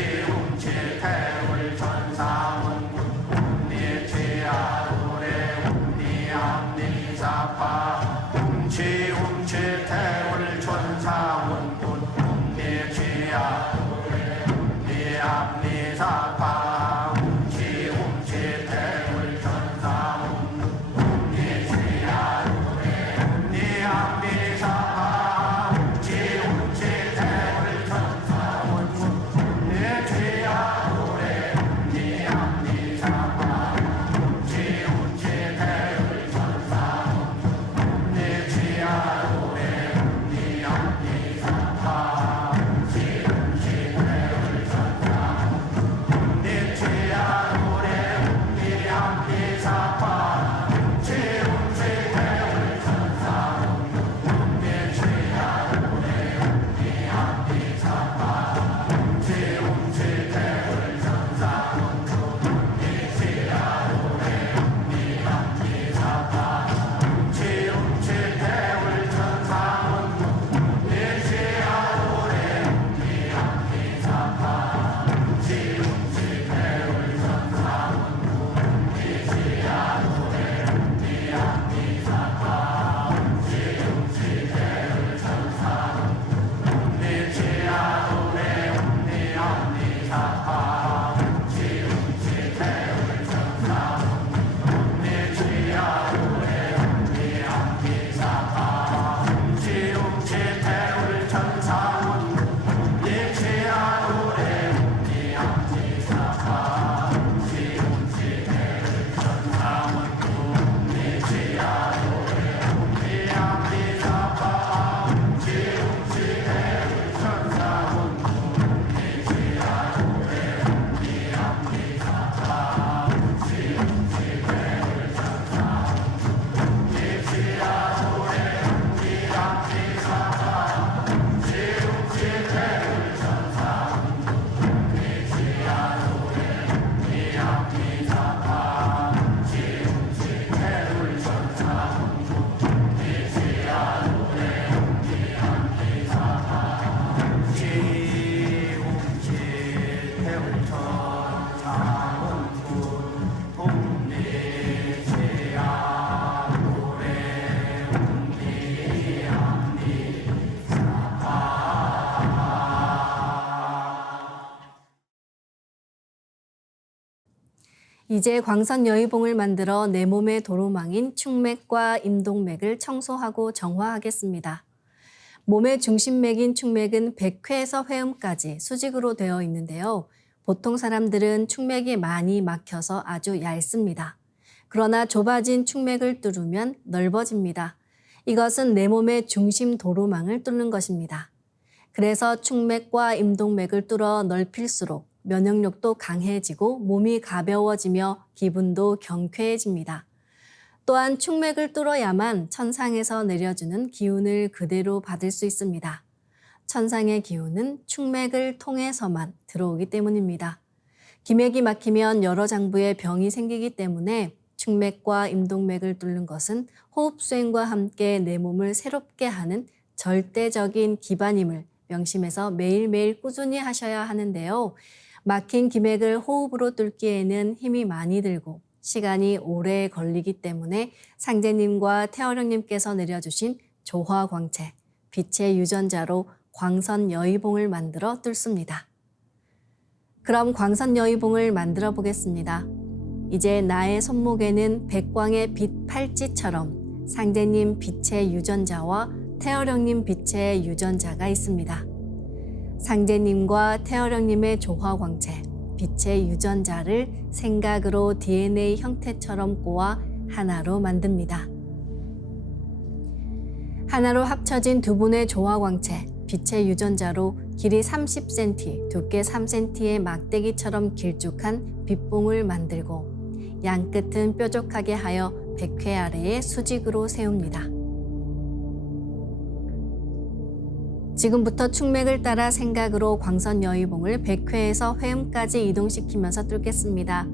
이제 광선 여의봉을 만들어 내 몸의 도로망인 충맥과 임동맥을 청소하고 정화하겠습니다. 몸의 중심맥인 충맥은 백회에서 회음까지 수직으로 되어 있는데요. 보통 사람들은 충맥이 많이 막혀서 아주 얇습니다. 그러나 좁아진 충맥을 뚫으면 넓어집니다. 이것은 내 몸의 중심 도로망을 뚫는 것입니다. 그래서 충맥과 임동맥을 뚫어 넓힐수록 면역력도 강해지고 몸이 가벼워지며 기분도 경쾌해집니다. 또한 충맥을 뚫어야만 천상에서 내려주는 기운을 그대로 받을 수 있습니다. 천상의 기운은 충맥을 통해서만 들어오기 때문입니다. 기맥이 막히면 여러 장부에 병이 생기기 때문에 충맥과 임동맥을 뚫는 것은 호흡 수행과 함께 내 몸을 새롭게 하는 절대적인 기반임을 명심해서 매일매일 꾸준히 하셔야 하는데요. 막힌 기맥을 호흡으로 뚫기에는 힘이 많이 들고 시간이 오래 걸리기 때문에 상제님과 태어령님께서 내려주신 조화광채, 빛의 유전자로 광선 여의봉을 만들어 뚫습니다. 그럼 광선 여의봉을 만들어 보겠습니다. 이제 나의 손목에는 백광의 빛 팔찌처럼 상제님 빛의 유전자와 태어령님 빛의 유전자가 있습니다. 상제님과 태어령님의 조화광채, 빛의 유전자를 생각으로 DNA 형태처럼 꼬아 하나로 만듭니다. 하나로 합쳐진 두 분의 조화광채, 빛의 유전자로 길이 30cm, 두께 3cm의 막대기처럼 길쭉한 빛봉을 만들고 양끝은 뾰족하게 하여 백회 아래에 수직으로 세웁니다. 지금부터 충맥을 따라 생각으로 광선 여의봉을 백회에서 회음까지 이동시키면서 뚫겠습니다.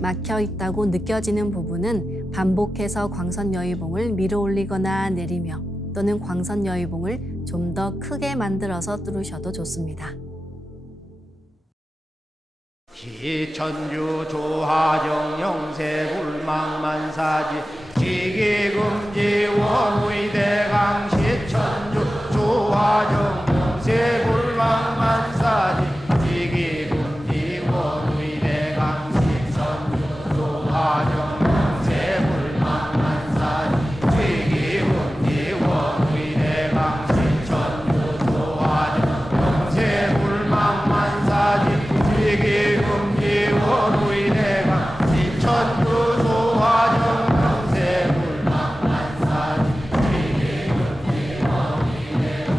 막혀 있다고 느껴지는 부분은 반복해서 광선 여의봉을 밀어 올리거나 내리며 또는 광선 여의봉을 좀 더 크게 만들어서 뚫으셔도 좋습니다. 기천주 조하정 영세불망만사지 지기금지 원의대강 시천주 조하정 영세불망만사지 지기금지 원의대강 시천주 조하정 영세불망만사지 지기금지 원의대강 시천주 조하정 영세불망만사지 지기금지 원의대강 시천주 조하정 영세불망만사지 지기금지 원의대강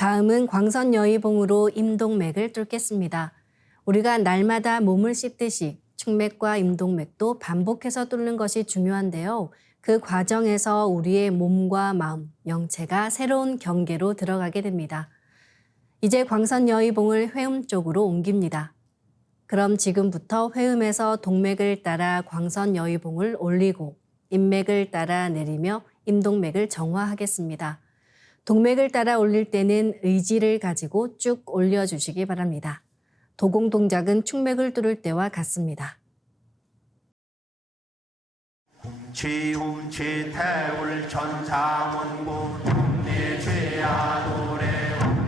다음은 광선여의봉으로 임동맥을 뚫겠습니다. 우리가 날마다 몸을 씻듯이 축맥과 임동맥도 반복해서 뚫는 것이 중요한데요. 그 과정에서 우리의 몸과 마음, 영체가 새로운 경계로 들어가게 됩니다. 이제 광선여의봉을 회음 쪽으로 옮깁니다. 그럼 지금부터 회음에서 동맥을 따라 광선여의봉을 올리고 임맥을 따라 내리며 임동맥을 정화하겠습니다. 동맥을 따라 올릴 때는 의지를 가지고 쭉 올려주시기 바랍니다. 도공 동작은 축맥을 뚫을 때와 같습니다. 지움치 태울 천사문구 내 죄야 노래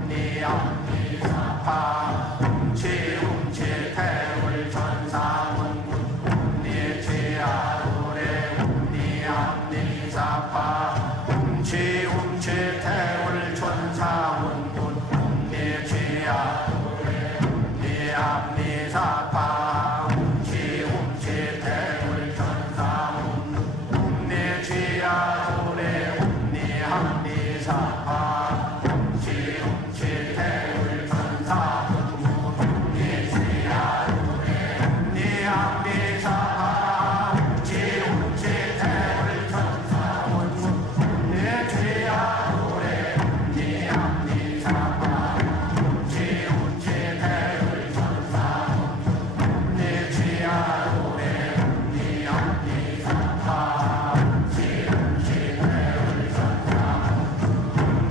내 앞니 사파 지움치 태울 천사문구 내 죄야 노래 내 앞니 사파 지움치 태울 천사문구 내 죄야 노래 내 앞니 사파 지움치 태울 천사문구 내 죄야 노래 내 앞니 사파 지움치 태울 천사문구 내 죄야 노래 내 앞니 사파 지움치 태울 천사문구 내 죄야 노래 내 앞니 사파 지움치 태울 천사문구 내 죄야 노래 내 앞니 사파 지움치 태울 천사문구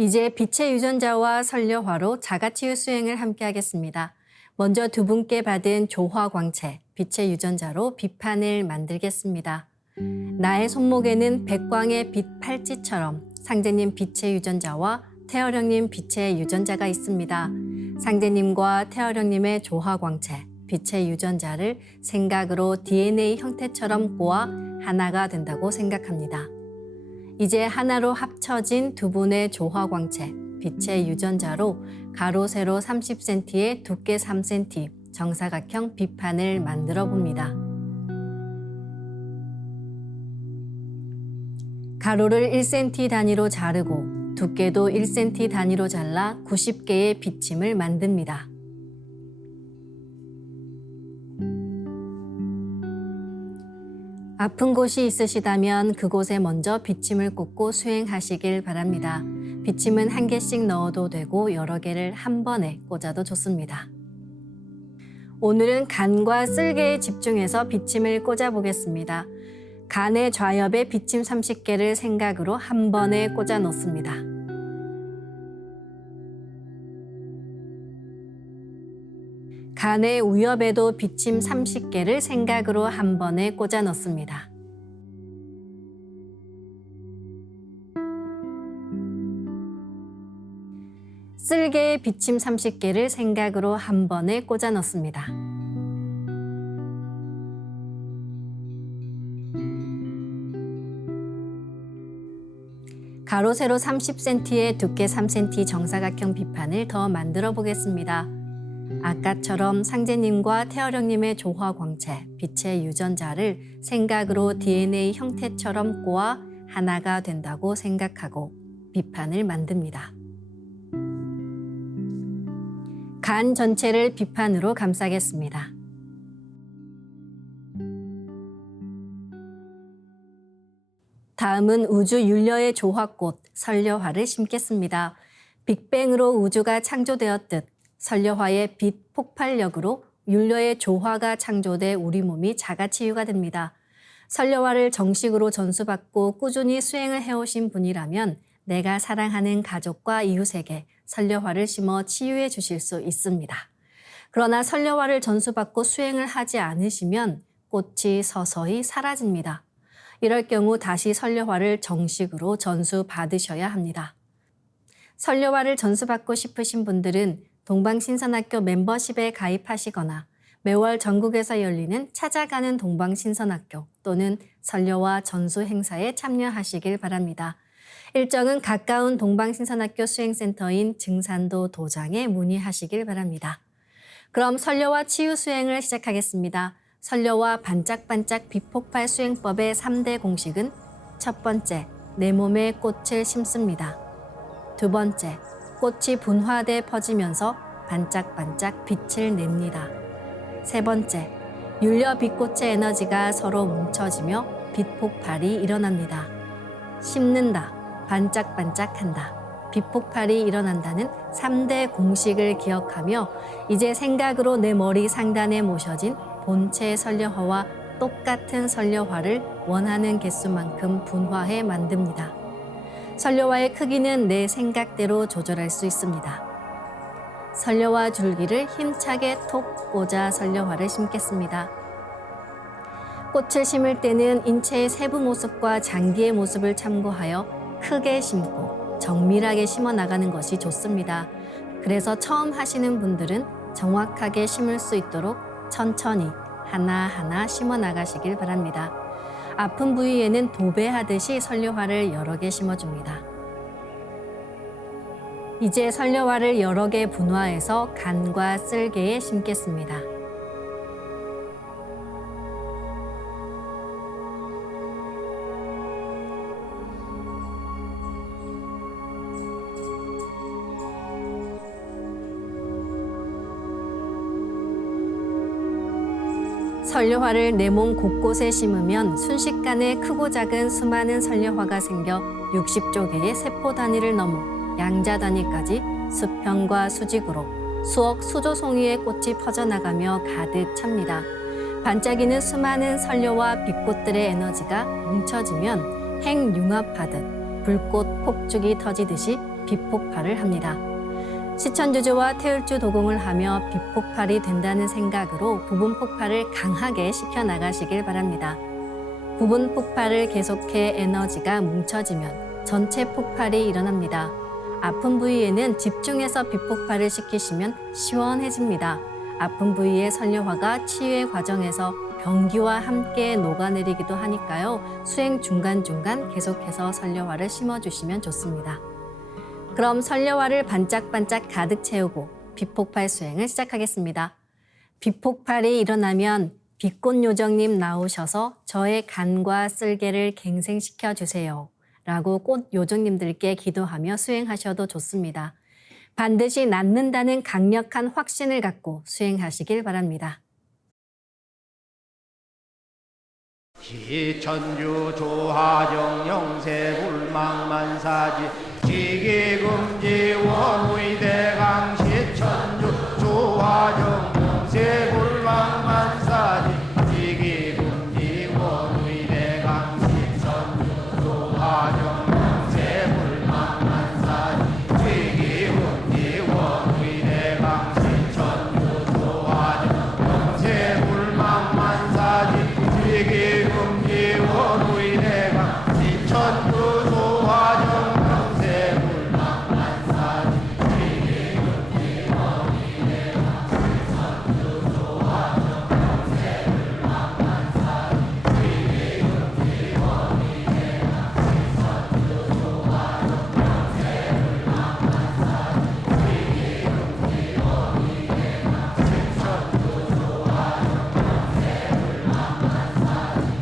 이제 빛의 유전자와 설려화로 자가치유 수행을 함께 하겠습니다. 먼저 두 분께 받은 조화광채, 빛의 유전자로 빛판을 만들겠습니다. 나의 손목에는 백광의 빛 팔찌처럼 상제님 빛의 유전자와 태어령님 빛의 유전자가 있습니다. 상제님과 태어령님의 조화광채, 빛의 유전자를 생각으로 DNA 형태처럼 꼬아 하나가 된다고 생각합니다. 이제 하나로 합쳐진 두 분의 조화광채, 빛의 유전자로 가로 세로 30cm에 두께 3cm 정사각형 빛판을 만들어 봅니다. 가로를 1cm 단위로 자르고 두께도 1cm 단위로 잘라 90개의 비침을 만듭니다. 아픈 곳이 있으시다면 그곳에 먼저 비침을 꽂고 수행하시길 바랍니다. 비침은 한 개씩 넣어도 되고 여러 개를 한 번에 꽂아도 좋습니다. 오늘은 간과 쓸개에 집중해서 비침을 꽂아 보겠습니다. 간의 좌엽에 비침 30개를 생각으로 한 번에 꽂아 놓습니다. 간의 우엽에도 비침 30개를 생각으로 한 번에 꽂아 넣습니다. 쓸개에 비침 30개를 생각으로 한 번에 꽂아 넣습니다. 가로 세로 30cm에 두께 3cm 정사각형 비판을 더 만들어 보겠습니다. 아까처럼 상제님과 태어령님의 조화광채, 빛의 유전자를 생각으로 DNA 형태처럼 꼬아 하나가 된다고 생각하고 비판을 만듭니다. 간 전체를 비판으로 감싸겠습니다. 다음은 우주 율려의 조화꽃, 설려화를 심겠습니다. 빅뱅으로 우주가 창조되었듯 설려화의 빛 폭발력으로 율려의 조화가 창조돼 우리 몸이 자가치유가 됩니다. 설려화를 정식으로 전수받고 꾸준히 수행을 해오신 분이라면 내가 사랑하는 가족과 이웃에게 설려화를 심어 치유해 주실 수 있습니다. 그러나 설려화를 전수받고 수행을 하지 않으시면 꽃이 서서히 사라집니다. 이럴 경우 다시 설려화를 정식으로 전수받으셔야 합니다. 설려화를 전수받고 싶으신 분들은 동방신선학교 멤버십에 가입하시거나 매월 전국에서 열리는 찾아가는 동방신선학교 또는 설려화 전수 행사에 참여하시길 바랍니다. 일정은 가까운 동방신선학교 수행센터인 증산도 도장에 문의하시길 바랍니다. 그럼 설려화 치유 수행을 시작하겠습니다. 설려화 반짝반짝 빛폭발 수행법의 3대 공식은 첫 번째, 내 몸에 꽃을 심습니다. 두 번째, 꽃이 분화돼 퍼지면서 반짝반짝 빛을 냅니다. 세 번째, 율려 빛꽃의 에너지가 서로 뭉쳐지며 빛 폭발이 일어납니다. 심는다, 반짝반짝한다, 빛 폭발이 일어난다는 3대 공식을 기억하며 이제 생각으로 내 머리 상단에 모셔진 본체 설려화와 똑같은 설려화를 원하는 개수만큼 분화해 만듭니다. 설려화의 크기는 내 생각대로 조절할 수 있습니다. 설려화 줄기를 힘차게 톡 꽂아 설려화를 심겠습니다. 꽃을 심을 때는 인체의 세부 모습과 장기의 모습을 참고하여 크게 심고 정밀하게 심어 나가는 것이 좋습니다. 그래서 처음 하시는 분들은 정확하게 심을 수 있도록 천천히 하나하나 심어 나가시길 바랍니다. 아픈 부위에는 도배하듯이 설려화를 여러 개 심어줍니다. 이제 설려화를 여러 개 분화해서 간과 쓸개에 심겠습니다. 선려화를 내 몸 곳곳에 심으면 순식간에 크고 작은 수많은 선려화가 생겨 60조 개의 세포 단위를 넘어 양자 단위까지 수평과 수직으로 수억 수조 송이의 꽃이 퍼져나가며 가득 찹니다. 반짝이는 수많은 선려와 빛꽃들의 에너지가 뭉쳐지면 핵융합하듯 불꽃 폭죽이 터지듯이 빛폭발을 합니다. 시천주조와 태울주 도공을 하며 빛폭발이 된다는 생각으로 부분 폭발을 강하게 시켜나가시길 바랍니다. 부분 폭발을 계속해 에너지가 뭉쳐지면 전체 폭발이 일어납니다. 아픈 부위에는 집중해서 빛폭발을 시키시면 시원해집니다. 아픈 부위의 선려화가 치유의 과정에서 병기와 함께 녹아내리기도 하니까요. 수행 중간중간 계속해서 선려화를 심어주시면 좋습니다. 그럼 선려화를 반짝반짝 가득 채우고 빛폭발 수행을 시작하겠습니다. 빛폭발이 일어나면 빛꽃 요정님 나오셔서 저의 간과 쓸개를 갱생시켜 주세요. 라고 꽃 요정님들께 기도하며 수행하셔도 좋습니다. 반드시 낫는다는 강력한 확신을 갖고 수행하시길 바랍니다. 시천주 조화정 영세 불망만사지 지기금지 원의대강 시천주 조화정 영세 불망만사지 지기금지 원의대강 시천주 조화정 영세 불망만사지 지기금지 원의대강 시천주 조화정 영세 불망만사지 지기금지 원의대강 시천주 조화정 영세 불망만사지 지기금지 원의대강 시천주 조화정 영세 불망만사지 지기금지 원의대강 시천주 조화정 영세 불망만사지 지기금지 원의대강 시천주 조화정 영세 불망만사지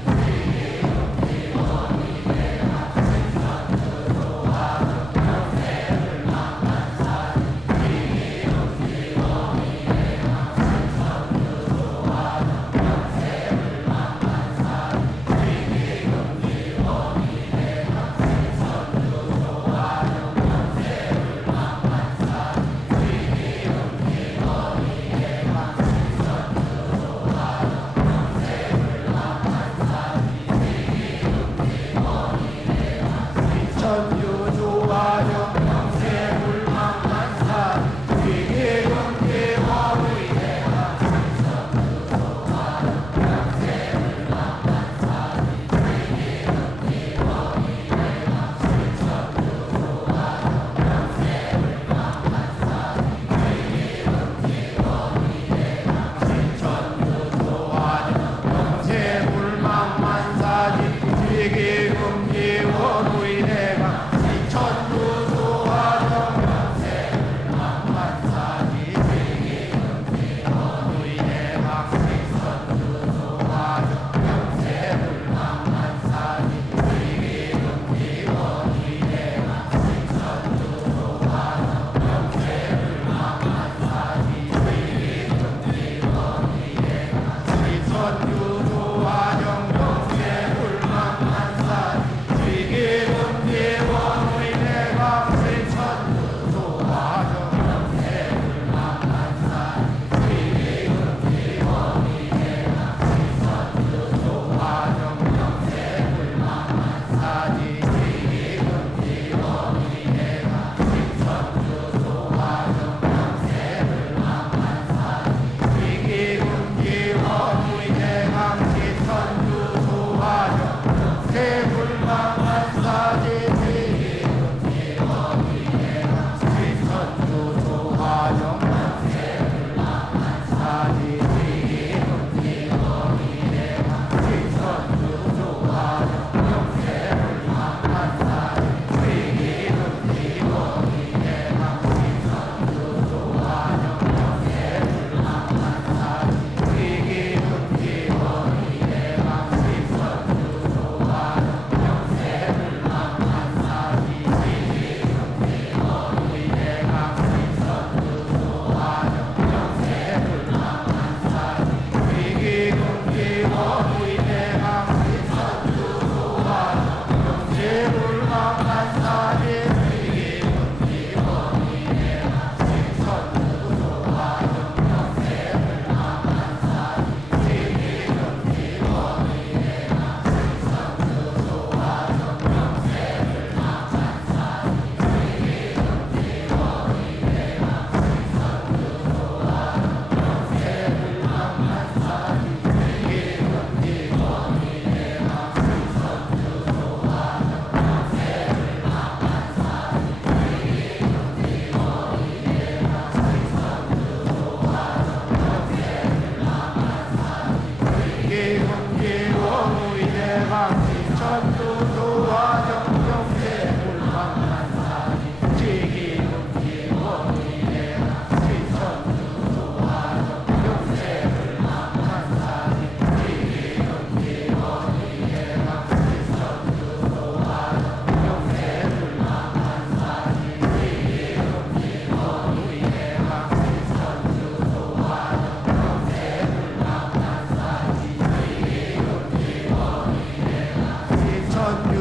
천주 조화정 영세 불망만사지 지기금지 원위대강 지천주 조화정 영세 불망만사지 지기금지 원위대강 지천주 조화정 영세 불망만사지 지기금지 원위대강 지천주 조화정 영세 불망만사지 지천주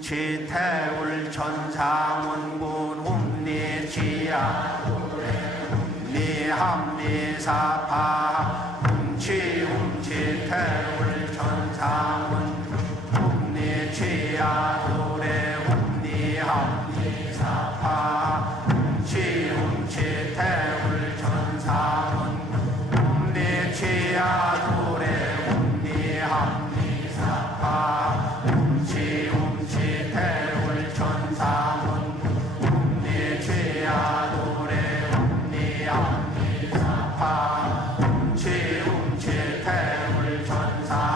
훔치 태울 천상원군 훔리지야 훔리합리사파 훔치 태울 천상원 훔리지야 도래 훔리합리사파 훔치 태울 천상원 훔리지야 도래 훔리합리사파 훔치 태울 천상원 훔리지야 도래 훔리합리사파 훔치 태울 천상원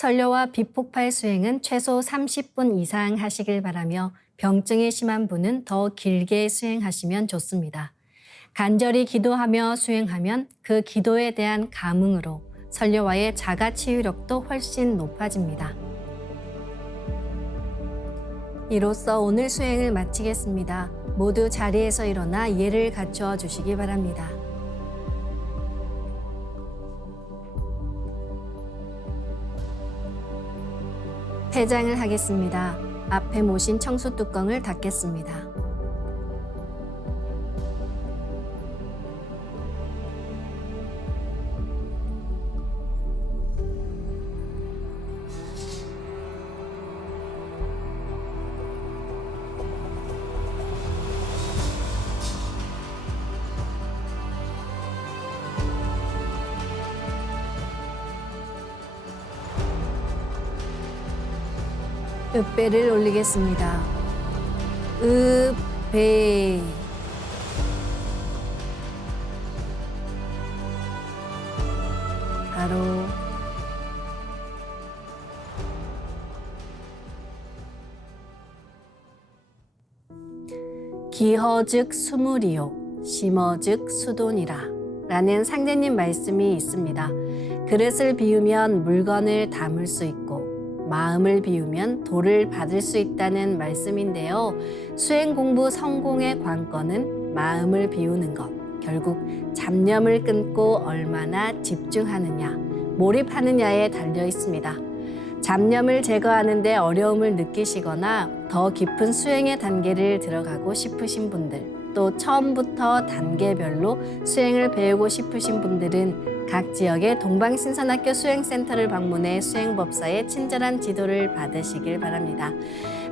설료와 비폭발 수행은 최소 30분 이상 하시길 바라며 병증이 심한 분은 더 길게 수행하시면 좋습니다. 간절히 기도하며 수행하면 그 기도에 대한 감흥으로 설료와의 자가 치유력도 훨씬 높아집니다. 이로써 오늘 수행을 마치겠습니다. 모두 자리에서 일어나 예를 갖추어 주시기 바랍니다. 폐장을 하겠습니다. 앞에 모신 청수 뚜껑을 닫겠습니다. 읍배를 올리겠습니다. 읍배. 바로 기허즉 수물이요 심어즉 수돈이라 라는 상제님 말씀이 있습니다. 그릇을 비우면 물건을 담을 수 있고 마음을 비우면 도를 받을 수 있다는 말씀인데요. 수행 공부 성공의 관건은 마음을 비우는 것, 결국 잡념을 끊고 얼마나 집중하느냐, 몰입하느냐에 달려 있습니다. 잡념을 제거하는 데 어려움을 느끼시거나 더 깊은 수행의 단계를 들어가고 싶으신 분들, 또 처음부터 단계별로 수행을 배우고 싶으신 분들은 각 지역의 동방신선학교 수행센터를 방문해 수행법사의 친절한 지도를 받으시길 바랍니다.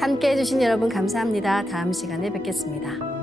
함께해 주신 여러분 감사합니다. 다음 시간에 뵙겠습니다.